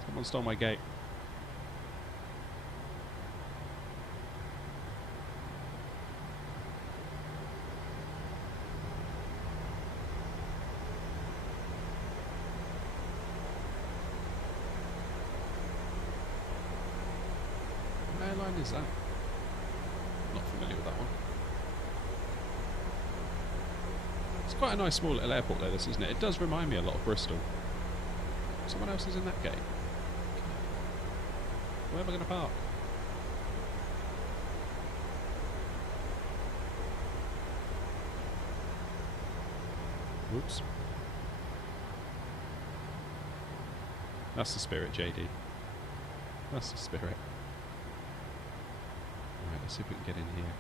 Someone stole my gate. Is that? Not familiar with that one. It's quite a nice small little airport though, this, isn't it? It does remind me a lot of Bristol. Someone else is in that gate. Where am I going to park? Whoops. That's the spirit, JD. That's the spirit. Alright, let's see if we can get in here.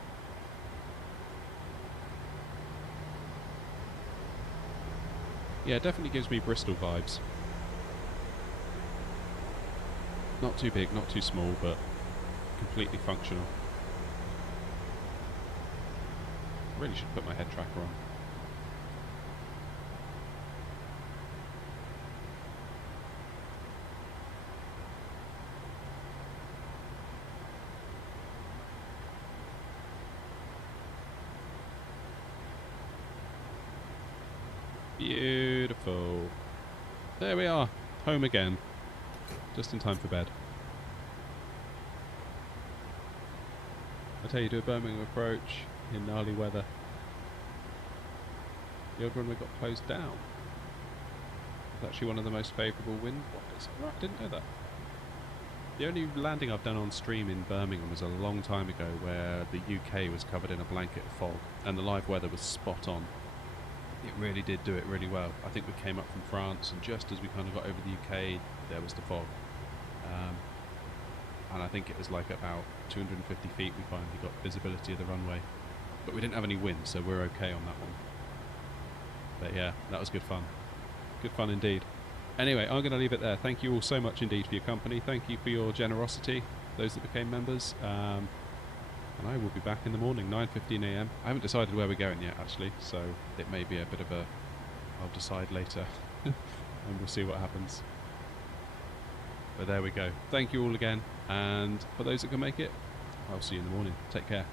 Yeah, it definitely gives me Bristol vibes. Not too big, not too small, but completely functional. Really should put my head tracker on. Beautiful. There we are, home again. Just in time for bed. I tell you, do a Birmingham approach in gnarly weather. The old runway got closed down. It's actually one of the most favourable wind-wise. Right, I didn't know that. The only landing I've done on stream in Birmingham was a long time ago, where the UK was covered in a blanket of fog and the live weather was spot on. It really did do it really well. I think we came up from France, and just as we kind of got over the UK, there was the fog. And I think it was like about 250 feet we finally got visibility of the runway. But we didn't have any wind, so we're okay on that one. But yeah, that was good fun. Good fun indeed. Anyway, I'm going to leave it there. Thank you all so much indeed for your company. Thank you for your generosity, those that became members. And I will be back in the morning, 9:15 AM. I haven't decided where we're going yet, actually, so it may be a bit of a... I'll decide later, and we'll see what happens. But there we go. Thank you all again, and for those that can make it, I'll see you in the morning. Take care.